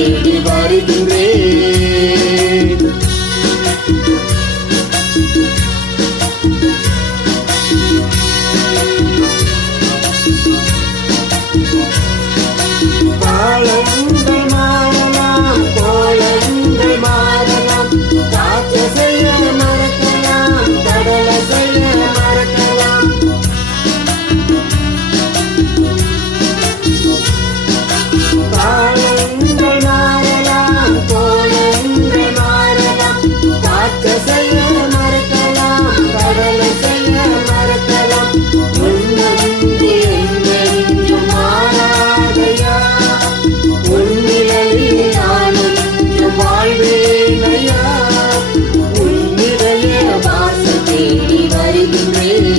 தேடி வருகின்றேன். காலங்கள் மாறலாம், கோலங்கள் மாறலாம், காற்று செய்ய மறக்கலாம், கடலை செய்ய மறக்கலாம். காலங்கள் மாறலாம், கோலங்கள் மாறலாம், காற்று செய்ய மறக்கலாம், கடலை செய்ய மறக்கலாம். உன்னன்றி என்றென்றும் மாறாதையா, உன்னிலையில் நானும் வாழ்வேனையா. உன்னிடைய வாசல் தேடி வருகின்றேன்,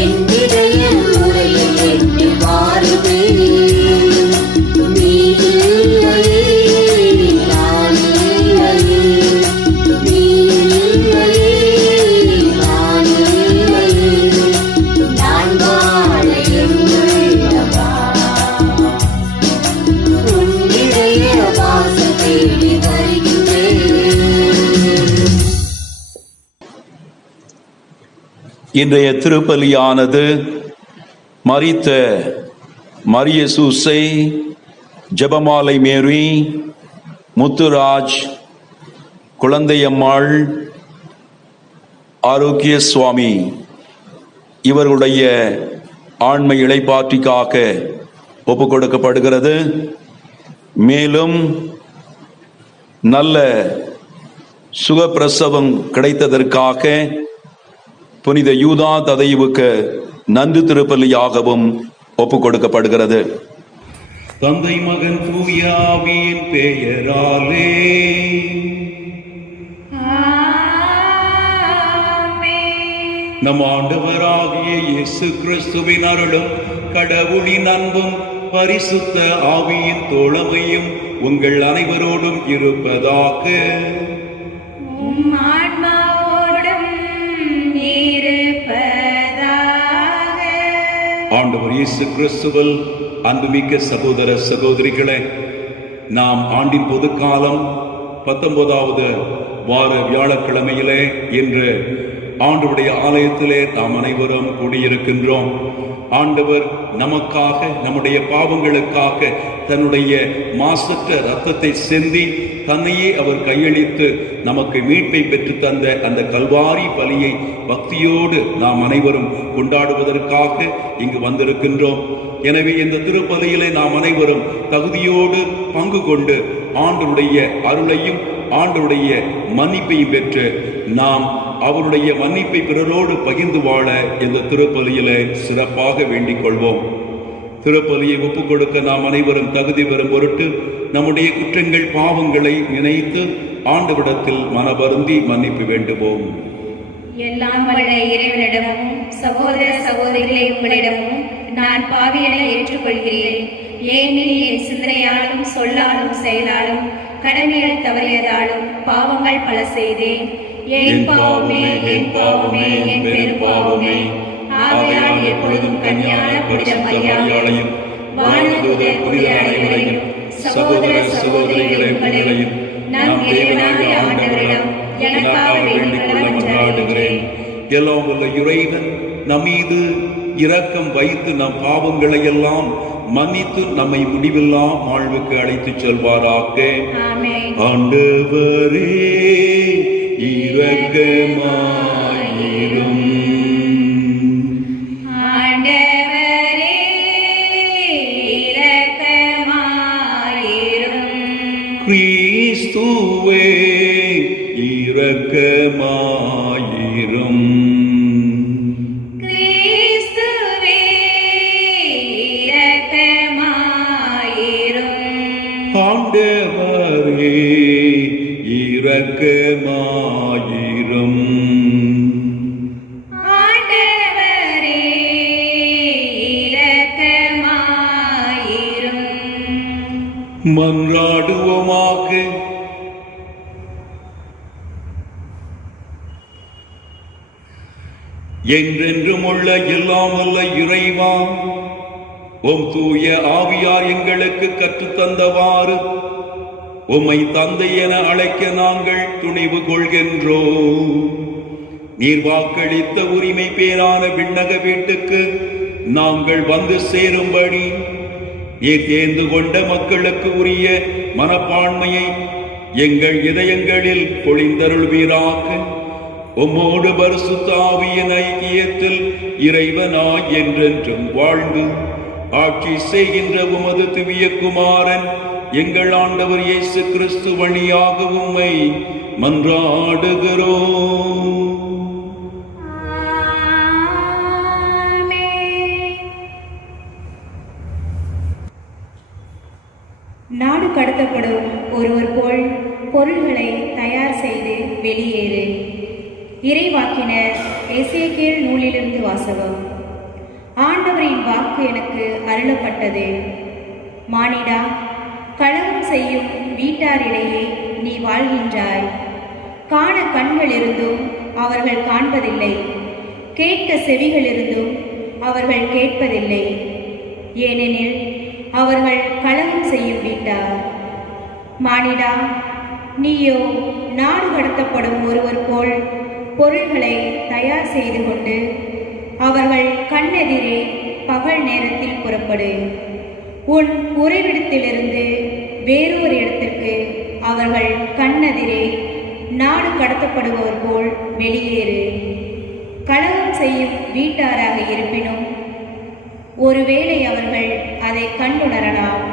என்னிடைய முறையில் எண்ணி மாறுவேன். நீ இல்லையே நான் இல்லையே, நீ இல்லையே நான் இல்லையே, நான் வாழ எங்குள்ளவா. உன்னிடைய வாசல் தேடி வருகின்றேன். இன்றைய திருப்பலியானது மரித்த மரிய சூசை, ஜெபமாலை மேரி, முத்துராஜ், குழந்தையம்மாள், ஆரோக்கிய சுவாமி இவர்களுடைய ஆண்மை இளைப்பாற்றிக்காக ஒப்புக் கொடுக்கப்படுகிறது. மேலும் நல்ல சுகப்பிரசவம் கிடைத்ததற்காக புனித யூதா ததைவுக்கு நன்றி திருப்பலியாகவும் ஒப்புக் கொடுக்கப்படுகிறது. தந்தை மகன் தூய ஆவியின் பெயராலே நம் ஆண்டவராகிய இயேசு கிறிஸ்துவின் அருளும் கடவுளின் அன்பும் பரிசுத்த ஆவியின் தோழமையும் உங்கள் அனைவரோடும் இருப்பதாக. ஆண்டவர் இயேசு கிறிஸ்துவில் அன்புமிக்க சகோதர சகோதரிகளே, நாம் ஆண்டின் பொதுக்காலம் 19வது வார வியாழக்கிழமையிலே இன்று ஆண்டவருடைய ஆலயத்திலே நாம் அனைவரும் கூடியிருக்கின்றோம். ஆண்டவர் நமக்காக, நம்முடைய பாவங்களுக்காக தன்னுடைய மாசற்ற இரத்தத்தை சிந்தி தன்னையே அவர் கையளித்து நமக்கு மீட்பை பெற்று தந்த அந்த கல்வாரி பலியை பக்தியோடு நாம் அனைவரும் கொண்டாடுவதற்காக இங்கு வந்திருக்கின்றோம். எனவே இந்த திருப்பலியிலே நாம் அனைவரும் தகுதியோடு பங்கு கொண்டு ஆண்டவருடைய அருளையும் ஆண்டவருடைய மன்னிப்பையும் பெற்று நாம் அவருடைய மன்னிப்பை பிறரோடு பகிர்ந்து வாழ இந்த திருப்பலியிலே சிறப்பாக வேண்டிக் கொள்வோம். திருப்பலியை ஒப்புக் கொடுக்க நாம் அனைவரும் தகுதி பெறும் பொருட்டு நம்முடைய குற்றங்கள் பாவங்களை நினைத்து ஆண்டவரிடத்தில் மனவருந்தி மன்னிப்பு வேண்டுவோம். எல்லாம் வல்ல இறைவனிடமும் சகோதர சகோதரிகளை உங்களிடமும் நான் பாவியனை ஏற்றுக்கொள்கிறேன். ஏனெனில் என் சிந்தனையாலும் சொல்லாலும் செயலாலும் கடமைகள் தவறியதாலும் பாவங்கள் பல செய்தேன். என் பாவமே, என் பாவமே, என் பெரும் பாவமே. ஆகையால் எப்பொழுதும் கன்னியான புனித மரியாதையும் வானதூதர் புனித அனைவரையும் சகோதர சகோதரிகளை உங்களையும் நம் இறைவனாகிய ஆண்டவரிடம் எனக்காக வேண்டிக் கொள்ள மன்றாடுகிறேன். எல்லாம் வல்ல இறைவன் நம்மீது இரக்கம் வைத்து நம் பாவங்களை எல்லாம் மன்னித்து நம்மை முடிவில்லா வாழ்வுக்கு அழைத்துச் செல்வாராக. ஆண்டவரே இரக்கமாயிரும். கிறிஸ்துவே இரக்கமாயிரும். ஆண்டவரே இரக்கமாயிரும். மன்றாடுவோமாக. என்றென்றும் உள்ள எல்லாம் வல்ல இறைவா, உம் தூய ஆவியார் எங்களுக்கு கற்றுத்தந்தவாறு உம்மை தந்தை என அழைக்க நாங்கள் துணிவு கொள்கின்றோம். நீர் வாக்களித்த உரிமை பேரான விண்ணக வீட்டுக்கு நாங்கள் வந்து சேரும்படி நீர் தேர்ந்து கொண்ட மக்களுக்கு உரிய மனப்பான்மையை எங்கள் இதயங்களில் பொழிந்தருள்வீராக. உம்மோடு பரிசுத்த ஆவியின் ஐக்கியத்தில் இறைவனாய் என்றென்றும் வாழ்ந்து ஆட்சி செய்கின்ற உமது திவ்ய குமாரன் எங்கள் ஆண்டவர் இயேசு கிறிஸ்து வழியாக உம்மை மன்றாடுகிறோம். நாடு கடத்தப்படும் ஒருவர் போல் பொருள்களை தயார் செய்து வெளியேறு. இறைவாக்கினர் எசேக்கியேல் நூலிலிருந்து வாசகம். ஆண்டவரின் வாக்கு எனக்கு அருளப்பட்டது. மானிடா, கலகம் செய்யும் வீட்டாரிடையே நீ வாழ்கின்றாய். காண கண்கள் இருந்தும் அவர்கள் காண்பதில்லை, கேட்க செவிகள் இருந்தும் அவர்கள் கேட்பதில்லை. ஏனெனில் அவர்கள் கலகம் செய்யும் வீட்டார். மானிடா, நீயோ நாடு கடத்தப்படும் ஒருவர் போல் பொருள்களை தயார் செய்து கொண்டு அவர்கள் கண்ணெதிரே பகல் நேரத்தில் புறப்படு. உன் உறைவிடத்திலிருந்து வேறொரு இடத்திற்கு அவர்கள் கண்ணெதிரே நாடு கடத்தப்படுபவர் போல் வெளியேறு. கலகம் செய்யும் வீட்டாராக இருப்பினும் ஒருவேளை அவர்கள் அதை கண்டுணரலாம்.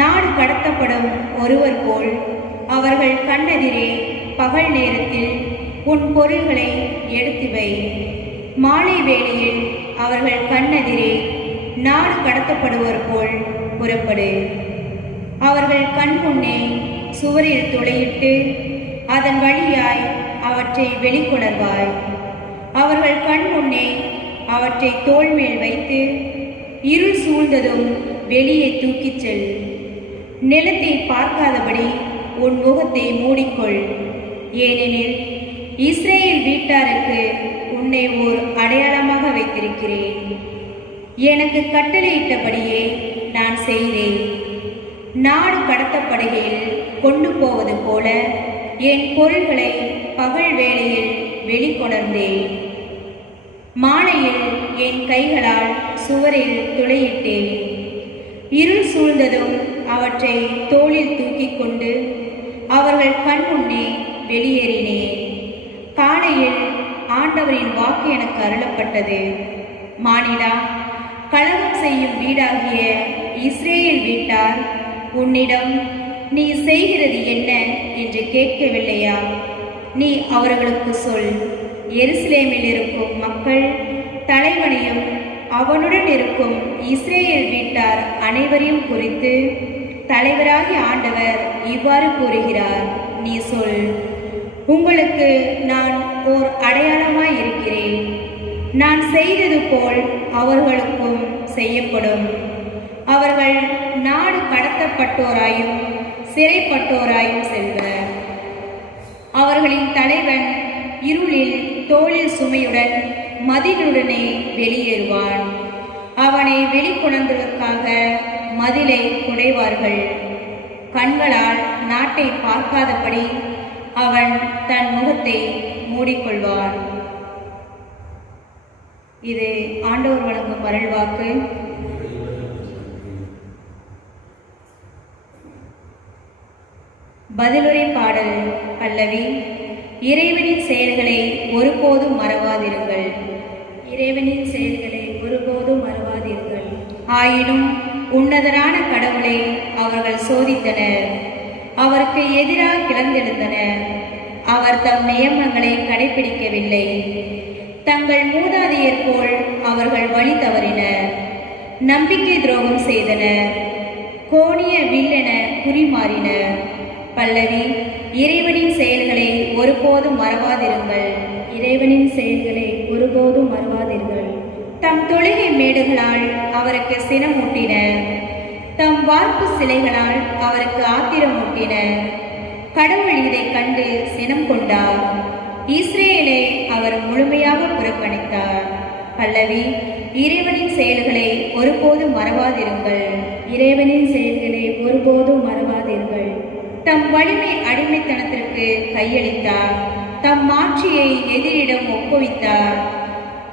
நாடு கடத்தப்படும் ஒருவர் போல் அவர்கள் கண்ணெதிரே பகல் நேரத்தில் உன் பொருள்களை எடுத்து வை. மாலை வேளையில் அவர்கள் கண்ணெதிரே நாடு கடத்தப்படுவர் போல் புறப்படு. அவர்கள் கண் முன்னே சுவரில் துளையிட்டு அதன் வழியாய் அவற்றை வெளிக்கொணர்வாய். அவர்கள் கண் முன்னே அவற்றை தோள் மேல் வைத்து இருள் சூழ்ந்ததும் வெளியே தூக்கிச் செல். நிலத்தை பார்க்காதபடி உன் முகத்தை மூடிக்கொள். ஏனெனில் இஸ்ரேல் வீட்டாருக்கு உன்னை ஓர் அடையாளமாக வைத்திருக்கிறேன். எனக்கு கட்டளையிட்டபடியே நான் செய்தேன். நாடு கடத்தப்படுகையில் கொண்டு போவது போல என் பொருள்களை பகல் வேளையில் வெளிக்கொணர்ந்தேன். மாலையில் என் கைகளால் சுவரில் துளையிட்டேன். இருள் சூழ்ந்ததும் அவற்றை தோளில் தூக்கிக் கொண்டு அவர்கள் கண் முன்னே வெளியேறினேன். காலையில் ஆண்டவரின் வாக்கு எனக்கு அருளப்பட்டது. மானிடா, கலகம் செய்யும் வீடாகிய இஸ்ரேல் வீட்டார் உன்னிடம் நீ செய்கிறது என்ன என்று கேட்கவில்லையா? நீ அவர்களுக்கு சொல். எருசலேமில் இருக்கும் மக்கள் தலைவனையும் அவனுடன் இருக்கும் இஸ்ரேல் வீட்டார் அனைவரையும் குறித்து தலைவராகிய ஆண்டவர் இவ்வாறு கூறுகிறார். நீ சொல், உங்களுக்கு நான் ஓர் அடையாளமாய் இருக்கிறேன். நான் செய்தது போல் அவர்களுக்கும் செய்யப்படும். அவர்கள் நாடு கடத்தப்பட்டோராயும் சிறைப்பட்டோராயும் செல்வர். அவர்களின் தலைவன் இருளில் தோளில் சுமையுடன் மதிலுடனே வெளியேறுவான். அவனை வெளிக்கொணர்ந்ததற்காக மதிலை குடைவார்கள். கண்களால் நாட்டை பார்க்காதபடி அவன் தன் முகத்தை மூடிக்கொள்வான். இது ஆண்டவர் வழங்கும் அருள்வாக்கு. பதிலுரை பாடல் பல்லவி. இறைவனின் செயல்களை ஒருபோதும் மறவாதிருங்கள். இறைவனின் செயல்களை ஒருபோதும் மறவாதீர்கள். ஆயினும் உன்னதரான கடவுளை அவர்கள் சோதித்தனர், அவருக்கு எதிராக கிளர்ந்தெழுந்தனர். அவர் தம் நியமங்களை கடைபிடிக்கவில்லை. தங்கள் மூதாதையர் போல் அவர்கள் வழி தவறினர், நம்பிக்கை துரோகம் செய்தனர், கோணிய வில்லென குறிமாறினர். பல்லவி. இறைவனின் செயல்களை ஒருபோதும் மறவாதிருங்கள். இறைவனின் செயல்களை ஒருபோதும் மறவாதீர்கள். தம் தொழுகை மேடுகளால் அவருக்கு சினமூட்டினர், தம் வார்ப்பு சிலைகளால் அவருக்கு ஆத்திரமூட்டினர். கடவுள் இதை கண்டு சினம் கொண்டார், இஸ்ரேலை அவர் முழுமையாக புறக்கணித்தார். பல்லவி. இறைவனின் செயல்களை ஒருபோதும் மறவாதிருங்கள். இறைவனின் செயல்களை ஒருபோதும் மறவாதிருங்கள். தம் வலிமை அடிமைத்தனத்திற்கு கையளித்தார். தம் ஆட்சியை எதிரிடம் ஒப்புவித்தார்.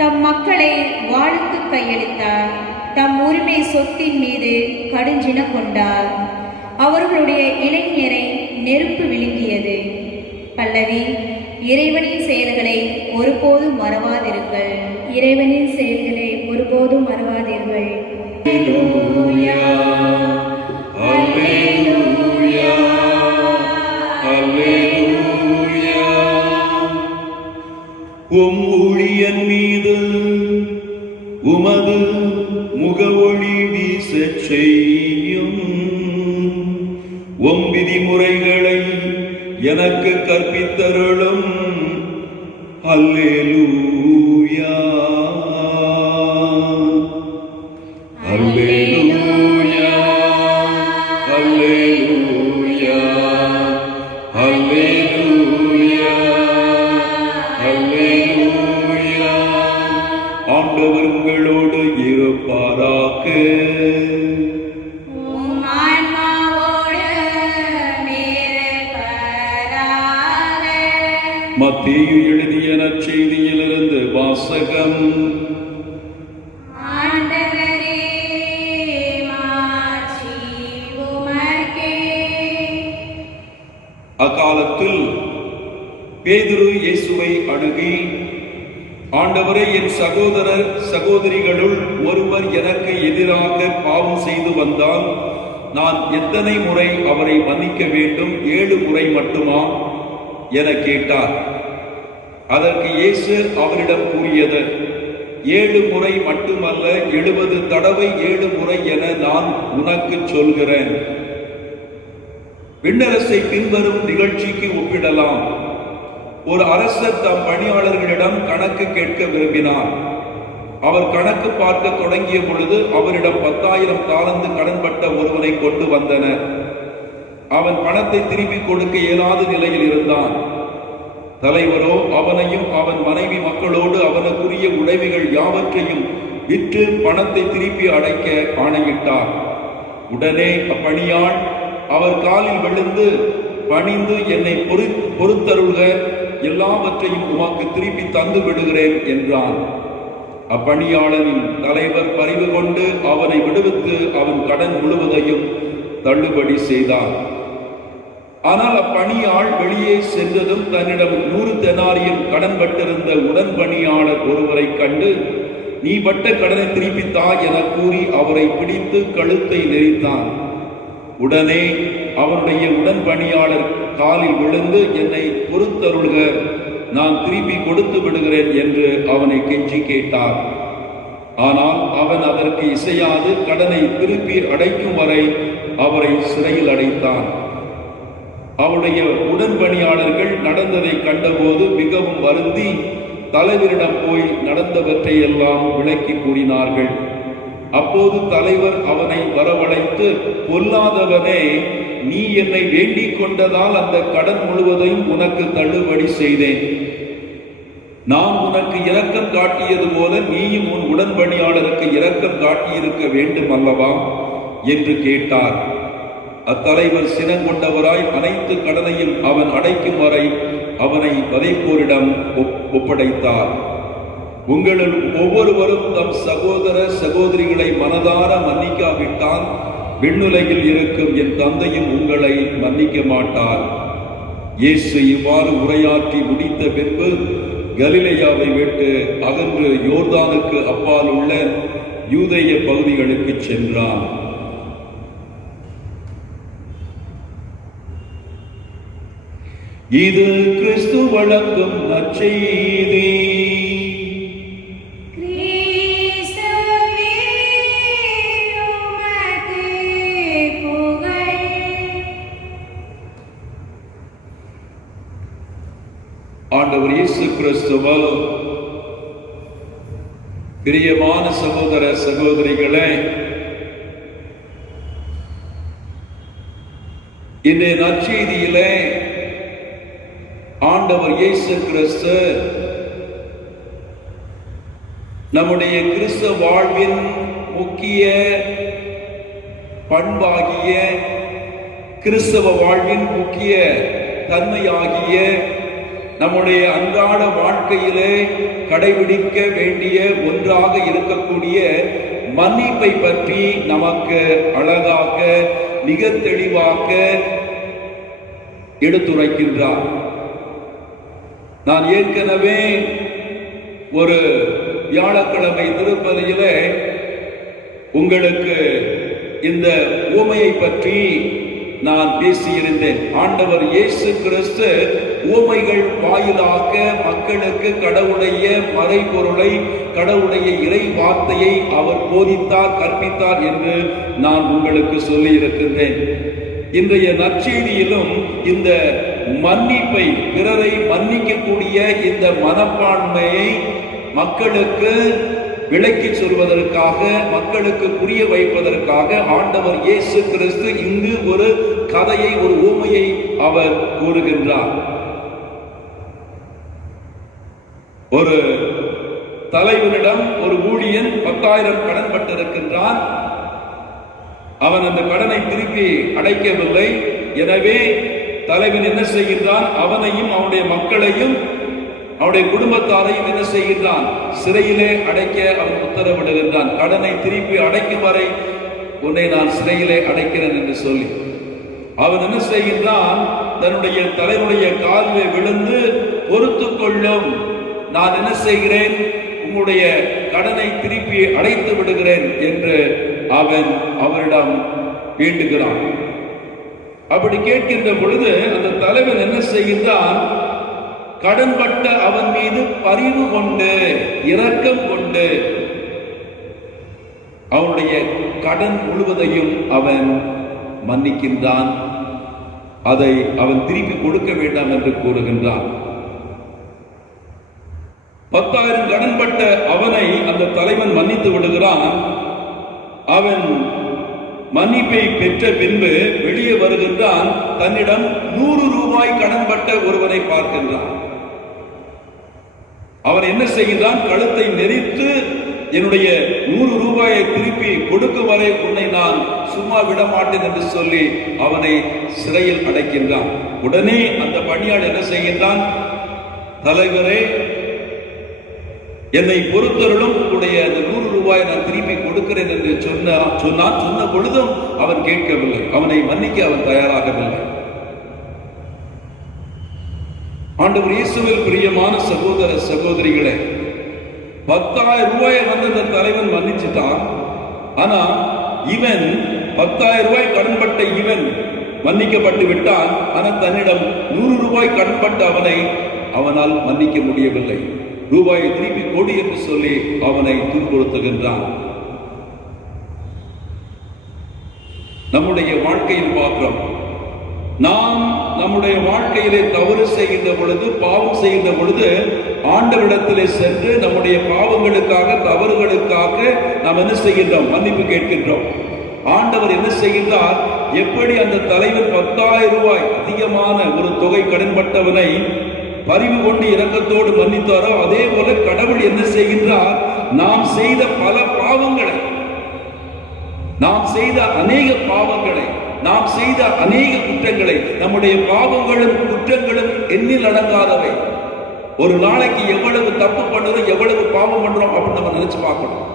தம் மக்களை வாளுக்கு கையளித்தார். தம் உரிமை சொத்தின் மீது கடுஞ்சினம் கொண்டார். அவர்களுடைய இளைஞரை நெருப்பு விழுங்கியது. பல்லவி. இறைவனின் செயல்களை ஒருபோதும் மறவாதிருங்கள். இறைவனின் செயல்களை ஒருபோதும் மறவாதீர்கள். அல்லேலூயா, அல்லேலூயா, அல்லேலூயா. உம் ஊழியன் மீது உமது முகவொளி வீசச் செய்யும். உம் விதிமுறைகளை எனக்கு கற்பித்தருளும். அல்லேலூயா, அல்லேலூயா, அல்லேலூயா, அல்லேலூயா, அல்லேலூயா. ஆண்டவர் உங்களோடு இருப்பாராக. உம் ஆன்மாவோடு இருப்பாராக. மத்தேயு எழுதிய நற்செய்தியிலிருந்து வாசகம். ஆண்டவரே, மாட்சி உமக்கே. அக்காலத்தில் பேதுரு இயேசுவை அணுகி, ஆண்டவரே, என் சகோதரர் சகோதரிகளுள் ஒருவர் எனக்கு எதிராக பாவம் செய்து வந்தால் நான் எத்தனை முறை அவரை மன்னிக்க வேண்டும்? 7 முறை மட்டுமா என கேட்டார். அதற்கு இயேசு அவரிடம் கூறியது, 7 முறை மட்டுமல்ல, 70 தடவை 7 முறை என நான் உனக்கு சொல்கிறேன். விண்ணரசை பின்வரும் நிகழ்ச்சிக்கு ஒப்பிடலாம். ஒரு அரசர் தம் பணியாளர்களிடம் கணக்கு கேட்க விரும்பினார். அவர் கணக்கு பார்க்க தொடங்கிய பொழுது அவரிடம் 10,000 தாலந்து கடன்பட்ட ஒருவனை கொண்டு வந்தனர். அவன் பணத்தை திருப்பி கொடுக்க இயலாத நிலையில் இருந்தான். தலைவரோ அவனையும் அவன் மனைவி மக்களோடு அவனுக்குரிய உடைமைகள் யாவற்றையும் விற்று பணத்தை திருப்பி அடைக்க ஆணையிட்டார். உடனே அப்பணியாள் அவர் காலில் விழுந்து பணிந்து, என்னை பொறுத்தருள்க, எல்லாவற்றையும் உமக்கு திருப்பி தந்து விடுகிறேன் என்றான். அப்பணியாளனின் தலைவர் பரிவு கொண்டு அவனை விடுவித்து அவன் கடன் முழுவதையும் தள்ளுபடி செய்தார். ஆனால் அப்பணியாள் வெளியே சென்றதும் தன்னிடம் 100 தெனாரியம் கடன் பட்டிருந்த உடன்பணியாளர் ஒருவரை கண்டு, நீ பட்ட கடனை திருப்பித்தா என கூறி அவரை பிடித்து கழுத்தை நெரித்தான். உடனே அவனுடைய உடன்பணியாளர் காலில் விழுந்து, என்னை பொறுத்தருள்க, நான் திருப்பி கொடுத்து விடுகிறேன் என்று அவனை கெஞ்சி கேட்டார். ஆனால் அவன் அதற்கு இசையாது கடனை திருப்பி அடைக்கும் வரை அவரை சிறையில் அடைத்தான். அவருடைய உடன்பணியாளர்கள் நடந்ததை கண்டபோது மிகவும் வருந்தி தலைவரிடம் போய் நடந்தவற்றை எல்லாம் விளக்கி கூறினார்கள். அப்போது தலைவர் அவனை வரவழைத்து, பொல்லாதவனே, நீ என்னை வேண்டிக் கொண்டதால் அந்த கடன் முழுவதையும் உனக்கு தள்ளுபடி செய்தேன். நான் உனக்கு இரக்கம் காட்டியது போல நீயும் உன் உடன்பணியாளருக்கு இரக்கம் காட்டியிருக்க வேண்டும் அல்லவா என்று கேட்டார். அத்தலைவர் சினங்கொண்டவராய் அனைத்து கடனையும் அவன் அடைக்கும் வரை அவனை வதைப்போரிடம் ஒப்படைத்தார். உங்களில் ஒவ்வொருவரும் தம் சகோதர சகோதரிகளை மனதார மன்னிக்காவிட்டால் விண்ணுலகில் இருக்கும் என் தந்தையும் உங்களை மன்னிக்க மாட்டார். இயேசு இவ்வாறு உரையாற்றி முடித்த பின்பு கலிலேயாவை விட்டு அகன்று யோர்தானுக்கு அப்பால் உள்ள யூதேய பகுதிகளுக்கு சென்றார். இது கிறிஸ்து வழங்கும் நற்செய்தி. ஆண்டவர் இயேசு கிறிஸ்துவால் பிரியமான சகோதர சகோதரிகளே, இன்றைய நற்செய்தியிலே ஆண்டவர் இயேசு கிறிஸ்து நம்முடைய கிறிஸ்தவ வாழ்வின் முக்கிய பண்பாகிய, கிறிஸ்தவ வாழ்வின் முக்கிய தன்மையாகிய, நம்முடைய அன்றாட வாழ்க்கையிலே கடைபிடிக்க வேண்டிய ஒன்றாக இருக்கக்கூடிய மன்னிப்பை பற்றி நமக்கு அழகாக மிக தெளிவாக எடுத்துரைக்கின்றார். நான் ஏற்கனவே ஒரு வியாழக்கிழமை திருப்பலியிலே உங்களுக்கு இந்த உவமையை பற்றி நான் பேசியிருந்தேன். ஆண்டவர் இயேசு கிறிஸ்து உவமைகள் வாயிலாக மக்களுக்கு கடவுளுடைய மறைபொருளை, கடவுளுடைய இறை வார்த்தையை அவர் போதித்தார், கற்பித்தார் என்று நான் உங்களுக்கு சொல்லி இருக்கின்றேன். இன்றைய நற்செய்தியிலும் இந்த மன்னிப்பை, பிறரை மன்னிக்கக்கூடிய இந்த மனப்பான்மையை மக்களுக்கு விளக்கி சொல்வதற்காக, மக்களுக்கு புரிய வைப்பதற்காக ஆண்டவர் இயேசு கிறிஸ்து இங்கு ஒரு கதையை, ஒரு உவமையை அவர் கூறுகின்றார். ஒரு தலைவனிடம் ஒரு ஊழியன் 10,000 கடன் பட்டிருக்கின்றான். அவன் அந்த கடனை திருப்பி அடைக்கவில்லை. எனவே தலைவன் என்ன செய்கின்றான்? அவனையும் அவனுடைய மக்களையும் அவனுடைய குடும்பத்தாரையும் என்ன செய்கின்றான்? சிறையிலே அடைக்க அவன் உத்தரவிடுகின்றான். கடனை திருப்பி அடைக்கும் வரை உன்னை நான் சிறையிலே அடைக்கிறேன் என்று சொல்லி அவன் என்ன செய்கின்றான்? தன்னுடைய தலைவனுடைய காலிலே விழுந்து, பொறுத்து கொள்ளும், நான் என்ன செய்கிறேன்? உங்களுடைய கடனை திருப்பி அடைத்து விடுகிறேன் என்று அவன் அவரிடம் வேண்டுகிறான். அப்படி கேட்கின்ற பொழுது அந்த தலைவன் என்ன செய்கின்றான்? கடன்பட்ட அவன் மீது பரிவு கொண்டு, இரக்கம் கொண்டு அவனுடைய கடன் முழுவதையும் அவன் மன்னிக்கின்றான். அதை அவன் திருப்பி கொடுக்க வேண்டாம் என்று கூறுகின்றான். 10,000 கடன்பட்ட அவனை அந்த தலைவன் மன்னித்து விடுகிறான். அவன் மன்னிப்பை பெற்ற பின்பு வெளியே வருகின்றான். தன்னிடம் 100 ரூபாய் கடன்பட்ட ஒருவனை பார்க்கின்றான். அவன் என்ன செய்கிறான்? கழுத்தை நெரித்து, என்னுடைய 100 ரூபாயை திருப்பி கொடுக்கும் வரை உன்னை நான் சும்மா விட மாட்டேன் என்று சொல்லி அவனை சிறையில் அடைக்கின்றான். உடனே அந்த பணியாளர் என்ன செய்கின்றான்? தலைவரே, என்னை பொறுத்தருளும், உங்களுடைய அந்த 100 ரூபாயை நான் திருப்பி கொடுக்கிறேன் என்று சொன்ன பொழுதும் அவன் கேட்கவில்லை. அவனை மன்னிக்க அவன் தயாராகவில்லை. ஆண்டவர் இயேசுவில் பிரியமான சகோதர சகோதரிகளே, 10,000 ரூபாயை வந்து அந்த தலைவன் மன்னிச்சுட்டான். ஆனா இவன் 10,000 ரூபாய் கடன்பட்ட இவன் மன்னிக்கப்பட்டு விட்டான். ஆனால் தன்னிடம் 100 ரூபாய் கடன்பட்ட அவனை அவனால் மன்னிக்க முடியவில்லை. ரூபாயை திருப்பி கொடு என்று சொல்லி அவனை துன்புறுத்துகின்றான். நம்முடைய வாழ்க்கையில் பார்க்கிறோம், நாம் நம்முடைய வாழ்க்கையிலே தவறு செய்கின்ற பொழுது, பாவம் செய்கின்ற பொழுது ஆண்டவரிடத்திலே சென்று நம்முடைய பாவங்களுக்காக, தவறுகளுக்காக நாம் என்ன செய்கின்றோம்? மன்னிப்பு கேட்கின்றோம். ஆண்டவர் என்ன செய்கின்றார்? எப்படி அந்த தலைவர் 10,000 ரூபாய் அதிகமான ஒரு தொகை கடன்பட்டவனை பரிவு கொண்டு இரக்கத்தோடு மன்னித்தாரோ, அதே போல கடவுள் என்ன செய்கின்றார்? நாம் செய்த பல பாவங்களை, நாம் செய்த அநேக பாவங்களை, நாம் செய்த அநேக குற்றங்களை, நம்முடைய பாவங்களும் குற்றங்களும் எண்ணில் அடங்காதவை. ஒரு நாளைக்கு எவ்வளவு தப்பு பண்றோம், எவ்வளவு பாவம் பண்றோம் அப்படின்னு நம்ம நினைச்சு பார்க்கணும்.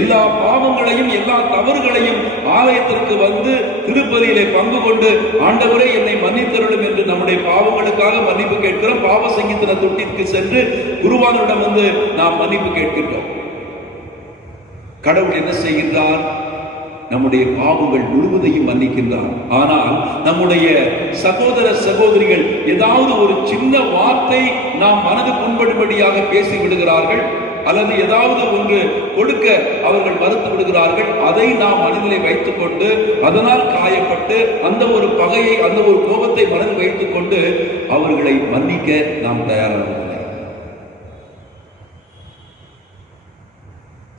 எல்லா பாவங்களையும், எல்லா தவறுகளையும் ஆலயத்திற்கு வந்து திருப்பலியிலே பங்கு கொண்டு, ஆண்டவரே என்னை மன்னித்தருளும் என்று நம்முடைய பாவங்களுக்காக மன்னிப்பு கேட்கிறோம். பாவ சங்கீதன தொட்டிற்கு சென்று குருவானரிடம் வந்து நாம் மன்னிப்பு கேட்கின்றோம். கடவுள் என்ன செய்கின்றார்? நம்முடைய பாவங்கள் முழுவதையும் மன்னிக்கின்றார். ஆனால் நம்முடைய சகோதர சகோதரிகள் ஏதாவது ஒரு சின்ன வார்த்தை நாம் மனது புண்படும்படியாக பேசி விடுகிறார்கள், அல்லது ஏதாவது ஒன்று கொடுக்க அவர்கள் மறுத்து விடுகிறார்கள். அதை நாம் மனதிலே வைத்துக் கொண்டு, அதனால் காயப்பட்டு, அந்த ஒரு பகையை, அந்த ஒரு கோபத்தை மனதில் வைத்துக் கொண்டு அவர்களை மன்னிக்க நாம் தயாராகவில்லை.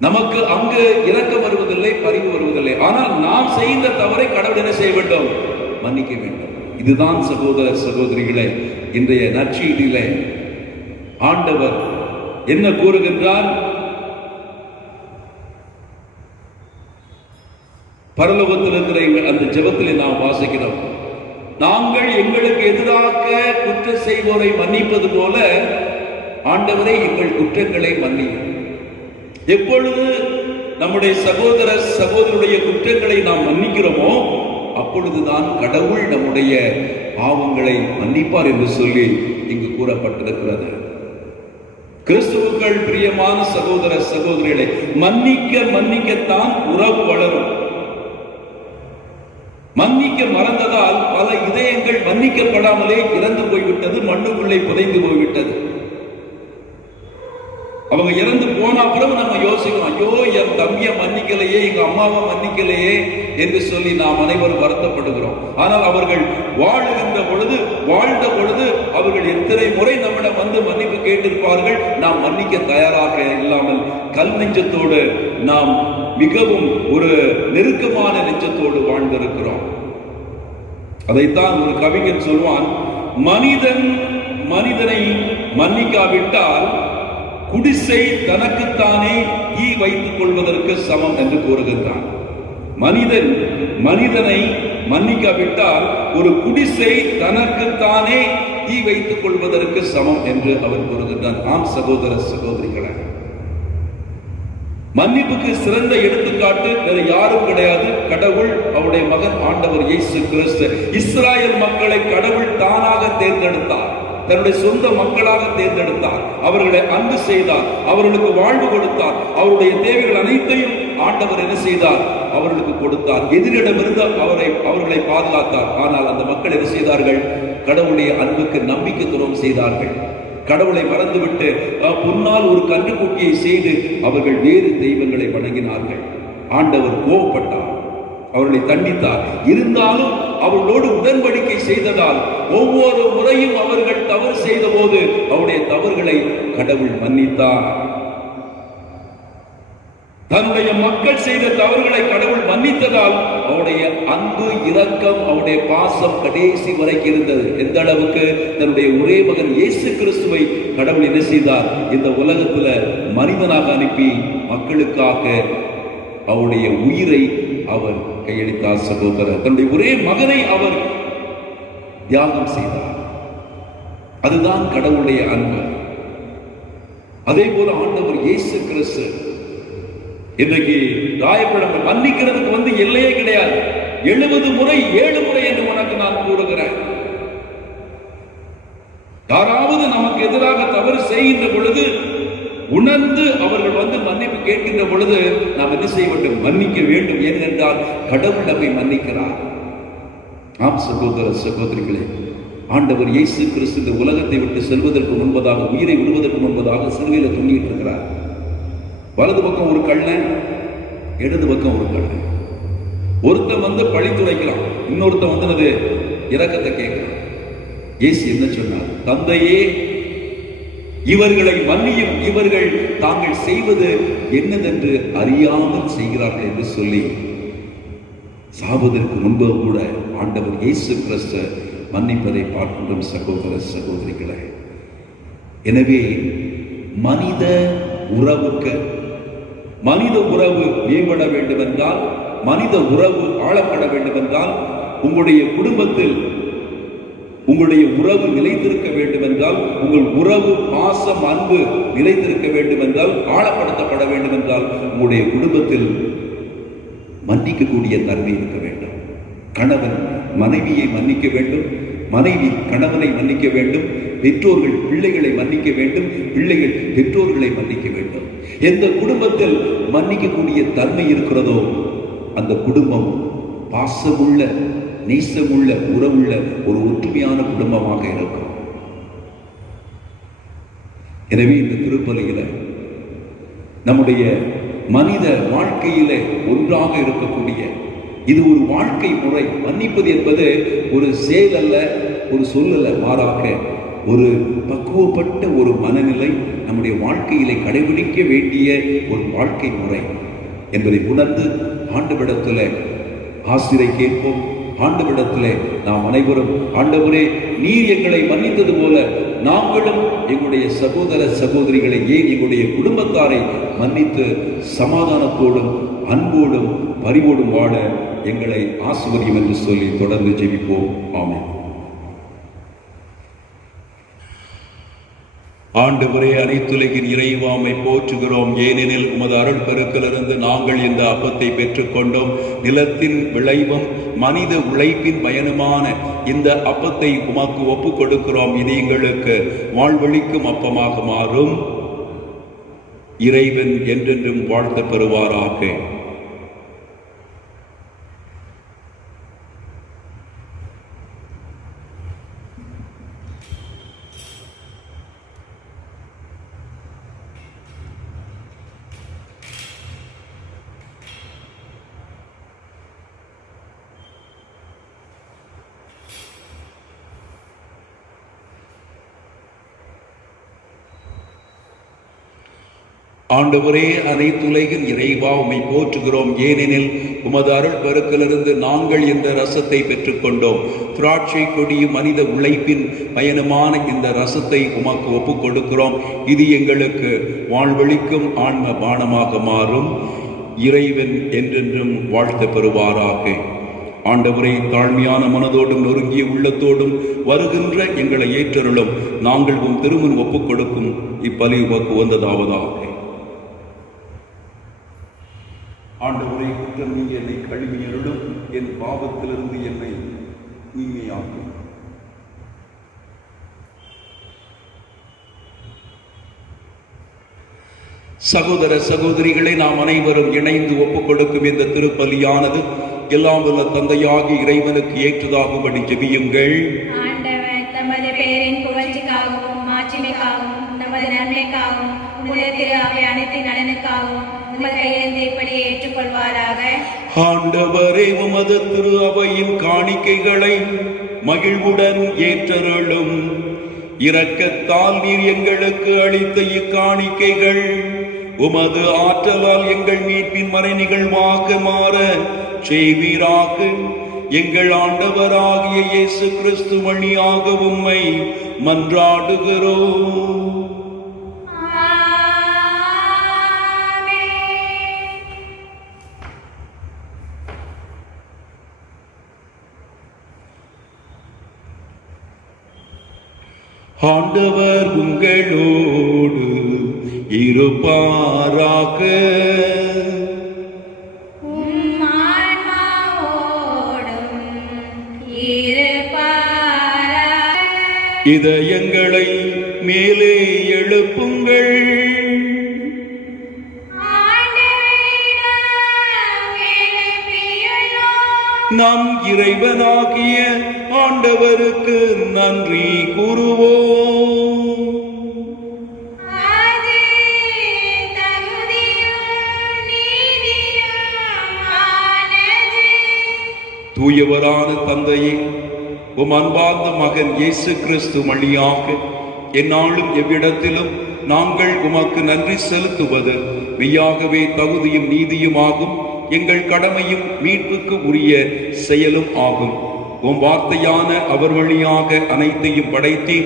நமக்கு அங்கு இரக்கம் வருவதில்லை, பரிவு வருவதில்லை. ஆனால் நாம் செய்த தவறை கடவுள் என்ன செய்ய வேண்டும்? மன்னிக்க வேண்டும். இதுதான் சகோதர சகோதரிகளே, இன்றைய நற்செய்தியிலே ஆண்டவர் என்ன கூறுகின்றார்? பரலோகத்தில் இருக்கிற அந்த ஜெபத்திலே நாம் வாசிக்கிறோம், நாங்கள் எங்களுக்கு எதிராக குற்றம் செய்வோரை மன்னிப்பது போல ஆண்டவரே எங்கள் குற்றங்களை மன்னியும். எப்பொழுது நம்முடைய சகோதர சகோதரருடைய குற்றங்களை நாம் மன்னிக்கிறோமோ அப்பொழுதுதான் கடவுள் நம்முடைய பாவங்களை மன்னிப்பார் என்று சொல்லி இங்கு கூறப்பட்டிருக்கிறது. கிறிஸ்துவுக்குள் பிரியமான சகோதர சகோதரிகளை மன்னிக்கத்தான் உறவு வளரும். மன்னிக்க மறந்ததால் பல இதயங்கள் மன்னிக்கப்படாமலே இறந்து போய்விட்டது, மண்ணுக்குள்ளே புதைந்து போய்விட்டது. அவங்க இறந்து போன பிறகு நம்ம யோசிக்கிறோம், ஐயோ என் தம்பியை மன்னிக்கலையே, எங்க அம்மாவை மன்னிக்கலையே என்று சொல்லி நாம் அனைவரும் வருத்தப்படுகிறோம். ஆனால் அவர்கள் வாழ்ந்த பொழுது அவர்கள் எத்தனை முறை நம்மிடம் வந்து மன்னிப்பு கேட்டிருப்பார்கள். நாம் மன்னிக்க தயாராக இல்லாமல் கல் நெஞ்சத்தோடு நாம் மிகவும் ஒரு நெருக்கமான நெஞ்சத்தோடு வாழ்ந்திருக்கிறோம். அதைத்தான் ஒரு கவிஞன் சொல்வான், மனிதனை மன்னிக்காவிட்டால் குடிசை தனக்குத்தானே ஈ வைத்துக் கொள்வதற்கு சமம் என்று கூறுகின்றான். மனிதனை மன்னிக்காவிட்டால் ஒரு குடிசை தனக்குத்தானே ஈ வைத்துக் கொள்வதற்கு சமம் என்று அவர் கூறுகின்றார். ஆம் சகோதர சகோதரிகளே, மன்னிப்புக்கு சிறந்த எடுத்துக்காட்டு வேறு யாரும் கிடையாது, கடவுள், அவருடைய மகன் ஆண்டவர் இயேசு கிறிஸ்து. இஸ்ராயல் மக்களை கடவுள் தானாக தேர்ந்தெடுத்தார், தன்னுடைய சொந்த மக்களாக தேர்ந்தெடுத்தார், அவர்களை அன்பு செய்தார், அவர்களுக்கு வாழ்வு கொடுத்தார், அவருடைய தேவைகள் அனைத்தையும் ஆண்டவர் என்ன செய்தார், அவர்களுக்கு கொடுத்தார். எதிரிடமிருந்து அவர்களை பாதுகாத்தார். ஆனால் அந்த மக்கள் என்ன செய்தார்கள், கடவுளுடைய அன்புக்கு நம்பிக்கை துரோகம் செய்தார்கள். கடவுளை மறந்துவிட்டு முன்னால் ஒரு கன்றுக்குட்டியை செய்து அவர்கள் வேறு தெய்வங்களை வணங்கினார்கள். ஆண்டவர் கோபப்பட்டார், அவர்களை தண்டித்தார். இருந்தாலும் அவர்களோடு உடன்படிக்கை செய்ததால் ஒவ்வொரு முறையும் அவர்கள் தவறு செய்த போது அவருடைய தவறுகளை கடவுள் மன்னித்தார். தன்னுடைய மக்கள் செய்த தவறுகளை கடவுள் மன்னித்ததால் அவருடைய அன்பு, இரக்கம், அவருடைய பாசம் கடைசி வரைக்கும் இருந்தது. எந்த அளவுக்கு தன்னுடைய ஒரே மகன் இயேசு கிறிஸ்துவை கடவுள் என்ன செய்தார், இந்த உலகத்துல மனிதனாக அனுப்பி மக்களுக்காக அவருடைய உயிரை அவர் கையளித்தார். சகோதரர், தன்னுடைய ஒரே மகனை அவர் தியாகம் செய்தார். அதுதான் கடவுளுடைய அன்பு. அதே போல ஆண்டவர் இயேசு கிறிஸ்து இன்றைக்கு காயப்பட மன்னிக்கிறதுக்கு எல்லையே கிடையாது. 70 முறை 7 முறை என்று உனக்கு நான் கூறுகிறேன். யாராவது நமக்கு எதிராக தவறு செய்கின்ற பொழுது உணர்ந்து அவர்கள் மன்னிப்பு கேட்கின்ற பொழுது நாம் என்ன செய்ய வேண்டும், மன்னிக்க வேண்டும். ஏனென்றால் கடவுள் நம்மை மன்னிக்கிறார். ஆம் சகோதர சகோதரிகளே, ஆண்டவர் இயேசு கிறிஸ்து இந்த உலகத்தை விட்டு செல்வதற்கு முன்பதாக, உயிரை விடுவதற்கு முன்பதாக சிலுவையில தொங்கிட்டு இருக்கிறார். வலது பக்கம் ஒரு கள்ளன், இடது பக்கம் ஒரு கள்ளன். ஒருத்தன் பழி துடைக்கலாம், இன்னொருத்தன் இரக்கத்தை கேட்கிறான். இயேசு என்ன சொன்னார், தந்தையே இவர்களை மன்னியும், இவர்கள் தாங்கள் செய்வது என்னதென்று அறியாமல் செய்கிறார்கள் என்று சொல்லி சாவதற்கு முன்பு கூட ஆண்டவர் இயேசு கிறிஸ்து மன்னிப்பதை பார்க்கின்றோம். சகோதர சகோதரிகளே, எனவே மனித உறவு மேம்பட வேண்டும் என்றால், மனித உறவு ஆளப்பட வேண்டும் என்றால், உங்களுடைய குடும்பத்தில் உங்களுடைய உறவு நிலைத்திருக்க வேண்டும் என்றால், உங்கள் உறவு பாசம் அன்பு நிலைத்திருக்க வேண்டும் என்றால், ஆழப்படுத்தப்பட வேண்டும் என்றால், உங்களுடைய குடும்பத்தில் மன்னிக்கக்கூடிய தன்மை இருக்க வேண்டும். கணவன் மனைவியை மன்னிக்க வேண்டும், மனைவி கணவனை மன்னிக்க வேண்டும், பெற்றோர்கள் பிள்ளைகளை மன்னிக்க வேண்டும், பிள்ளைகள் பெற்றோர்களை மன்னிக்க வேண்டும். எந்த குடும்பத்தில் மன்னிக்கக்கூடிய தன்மை இருக்கிறதோ அந்த குடும்பம் பாசமுள்ள, நேசமுள்ள, உறவுள்ள ஒரு ஒற்றுமையான குடும்பமாக இருக்கும். எனவே இந்த திருப்பலியில நம்முடைய மனித வாழ்க்கையில ஒன்றாக இருக்கக்கூடிய இது ஒரு வாழ்க்கை முறை. மன்னிப்பது என்பது ஒரு செயல் அல்ல, ஒரு சொல் அல்ல, மாறாக ஒரு பக்குவப்பட்ட ஒரு மனநிலை, நம்முடைய வாழ்க்கையிலே கடைபிடிக்க வேண்டிய ஒரு வாழ்க்கை முறை என்பதை உணர்ந்து ஆண்டவரிடத்தில் ஆசிரை கேட்போம். ஆண்டவரிடத்தில் நாம் அனைவரும், ஆண்டவரே நீர் எங்களை மன்னித்தது போல நாங்களும் எங்களுடைய சகோதர சகோதரிகளை, ஏன் எங்களுடைய குடும்பத்தாரை மன்னித்து சமாதானத்தோடும் அன்போடும் பரிவோடும் வாழ எங்களை ஆசீர்வதியும் என்று சொல்லி தொடர்ந்து ஜெபிப்போம். ஆமென். ஆண்டவரே, அனைத்துலகின் இறைவாமை போற்றுகிறோம். ஏனெனில் உமது அருள் பெருக்கிலிருந்து நாங்கள் இந்த அப்பத்தை பெற்றுக்கொண்டோம். நிலத்தின் விளைவும் மனித உழைப்பின் பயனுமான இந்த அப்பத்தை உமக்கு ஒப்புக் கொடுக்கிறோம். இது எங்களுக்கு வாழ்வழிக்கும் அப்பமாக மாறும். இறைவன் என்றென்றும் வாழ்த்த பெறுவாராக. ஆண்டவரே, அனைத்துலகின் இறைவா, உம்மை போற்றுகிறோம். ஏனெனில் உமது அருள் பெருக்கிலிருந்து நாங்கள் இந்த ரசத்தை பெற்றுக்கொண்டோம். திராட்சை கொடியும் மனித உழைப்பின் பயணமான இந்த ரசத்தை உமக்கு ஒப்புக் கொடுக்கிறோம். இது எங்களுக்கு வாழ்வழிக்கும் ஆன்ம பானமாக மாறும். இறைவன் என்றென்றும் வாழ்த்த பெறுவாராக. ஆண்டவரே, தாழ்மையான மனதோடும் நொறுங்கிய உள்ளத்தோடும் வருகின்ற எங்களை ஏற்றருளும். நாங்கள் உம் திருமுன் ஒப்புக் கொடுக்கும் இப்பலி உமக்கு வந்ததாவதாக. ஆண்டவரே, குற்றம் நீ என்னை கழுவியருளும். என் பாவத்திலிருந்து என்னை தூய்மையாக்கும். சகோதர சகோதரிகளை, நாம் அனைவரும் இணைந்து ஒப்புக் கொடுக்கும் இந்த திருப்பலியானது எல்லாம் வல்ல தந்தையாகி இறைவனுக்கு ஏற்றதாகும்படி ஜெபியுங்கள். ஆண்டவர் தமது பேரின் புகழ்ச்சிக்காகவும் மாட்சிமைக்காகவும் நமது நன்மைக்காகவும் உம்முடைய திரு அவை அனைத்து நலனுக்காகவும் உமது கையிலிருந்து இப்படியே ஏற்றுக்கொள்வாராக. ஆண்டவரே, உமது திரு அவையின் காணிக்கைகளை மகிழ்வுடன் ஏற்றருளும். இரக்கத்தால் நீர் எங்களுக்கு அளித்த இக்காணிக்கைகள் உமது ஆற்றலால் எங்கள் மீட்பின் மறை நிகழ்வாக மாற செய்வீராக. எங்கள் ஆண்டவராகிய இயேசு கிறிஸ்து வழியாக உம்மை மன்றாடுகிறோம். ஆண்டவர் உங்களோடு இருப்பாராக. இதயங்களை மேலே எழுப்புங்கள். நம் இறைவனாகிய ஆண்டவருக்கு நன்றி கூறுவோம். தூயவரான தந்தையே, உம் அன்பார்ந்த மகன் இயேசு கிறிஸ்து வழியாக எந்நாளும் எவ்விடத்திலும் நாங்கள் உமக்கு நன்றி செலுத்துவது மெய்யாகவே தகுதியும் நீதியுமாகும். எங்கள் கடமையும் மீட்புக்கு உரிய செயலும் ஆகும். உம் வார்த்தையான அவர் வழியாக அனைத்தையும் படைத்து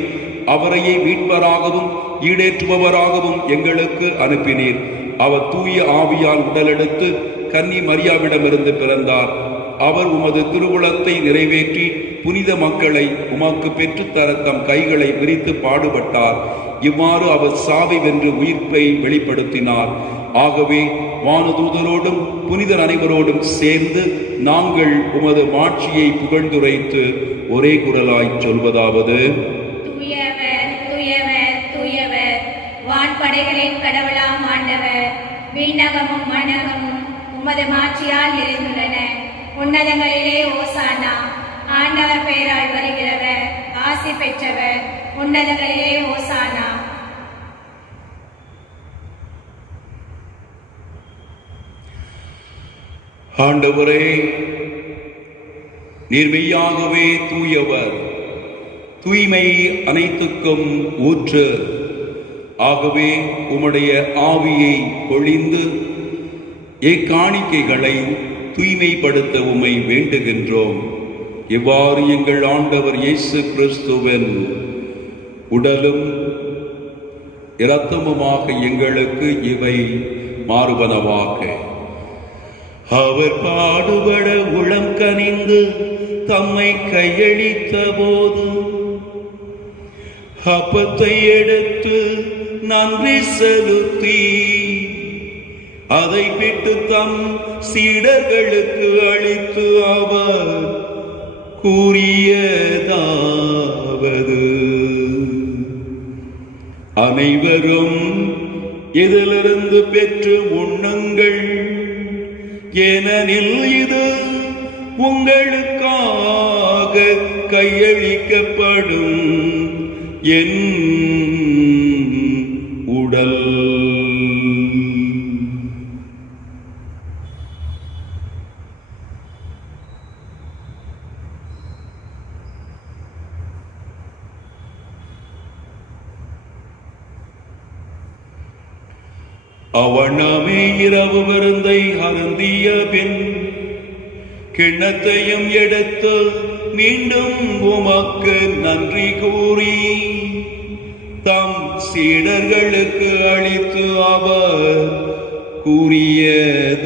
அவரையே மீட்பராகவும் ஈடேற்றுபவராகவும் எங்களுக்கு அனுப்பினீர். அவர் தூய ஆவியால் உடலெடுத்து கன்னி மரியாவிடமிருந்து பிறந்தார். அவர் உமது திருவுளத்தை நிறைவேற்றி புனித மக்களை உமக்கு பெற்றுத்தர தம் கைகளை விரித்து பாடுபட்டார். இவ்வாறு அவர் சாவை வென்று உயிர்ப்பை வெளிப்படுத்தினார். ஆகவே வானதூதரோடும் புனிதர் அனைவரோடும் சேர்ந்து நாங்கள் உமது மாட்சியை புகழ்ந்துரைத்து ஒரே குரலாய் சொல்வதாவது: தூயவர், தூயவர், தூயவர், வான்படைகளின் கடவுளாம் ஆண்டவர். விண்ணகமும் மண்ணகமும் உமது மாட்சியால் நிறைந்துள்ளன. உன்னதங்களிலே ஓசானா. ஆண்டவர் பெயரால் வருகிறவர் ஆசி பெற்றவர். உன்னதங்களிலே ஓசானா. ஆண்டவரே, நீர் மெய்யாகவே தூயவர், தூய்மை அனைத்துக்கும் ஊற்று. ஆகவே உம்முடைய ஆவியை பொழிந்து இக்காணிக்கைகளை தூய்மைப்படுத்த உம்மை வேண்டுகின்றோம். இவ்வாறு எங்கள் ஆண்டவர் இயேசு கிறிஸ்துவின் உடலும் இரத்தமுமாக எங்களுக்கு இவை மாறுவனவாக. அவர் பாடுபட உளம் கனிந்து தம்மை கையளித்த போது அப்பத்தை எடுத்து நன்றி செலுத்தி அதை பிட்டு தம் சீடர்களுக்கு அளித்து அவர் கூறியதாவது, அனைவரும் இதிலிருந்து பெற்று உண்ணுங்கள், ஏனெனில் இது உங்களுக்காக கையளிக்கப்படும் என் உடல். அவனமே இரவு விருந்தை அருந்திய பின் கிண்ணத்தையும் எடுத்து மீண்டும் உமக்கு நன்றி கூறி தம் சீடர்களுக்கு அளித்து அவர் கூறியதாவது,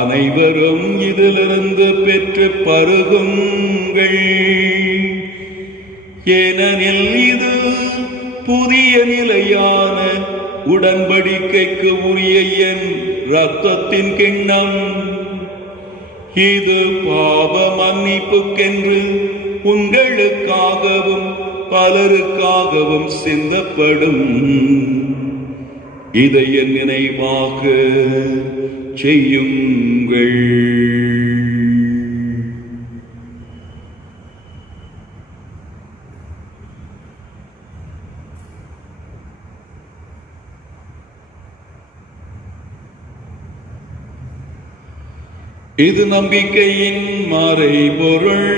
அனைவரும் இதிலிருந்து பெற்று பருகுங்கள், ஏனெனில் இது புதிய நிலையான உடன்படிக்கைக்கு உரிய என் இரத்தத்தின் கிண்ணம். இது பாவ மன்னிப்புக்கென்று உங்களுக்காகவும் பலருக்காகவும் சிந்தப்படும். இதை என் நினைவாக செய்யுங்கள். இது நம்பிக்கையின் மறைபொருள்.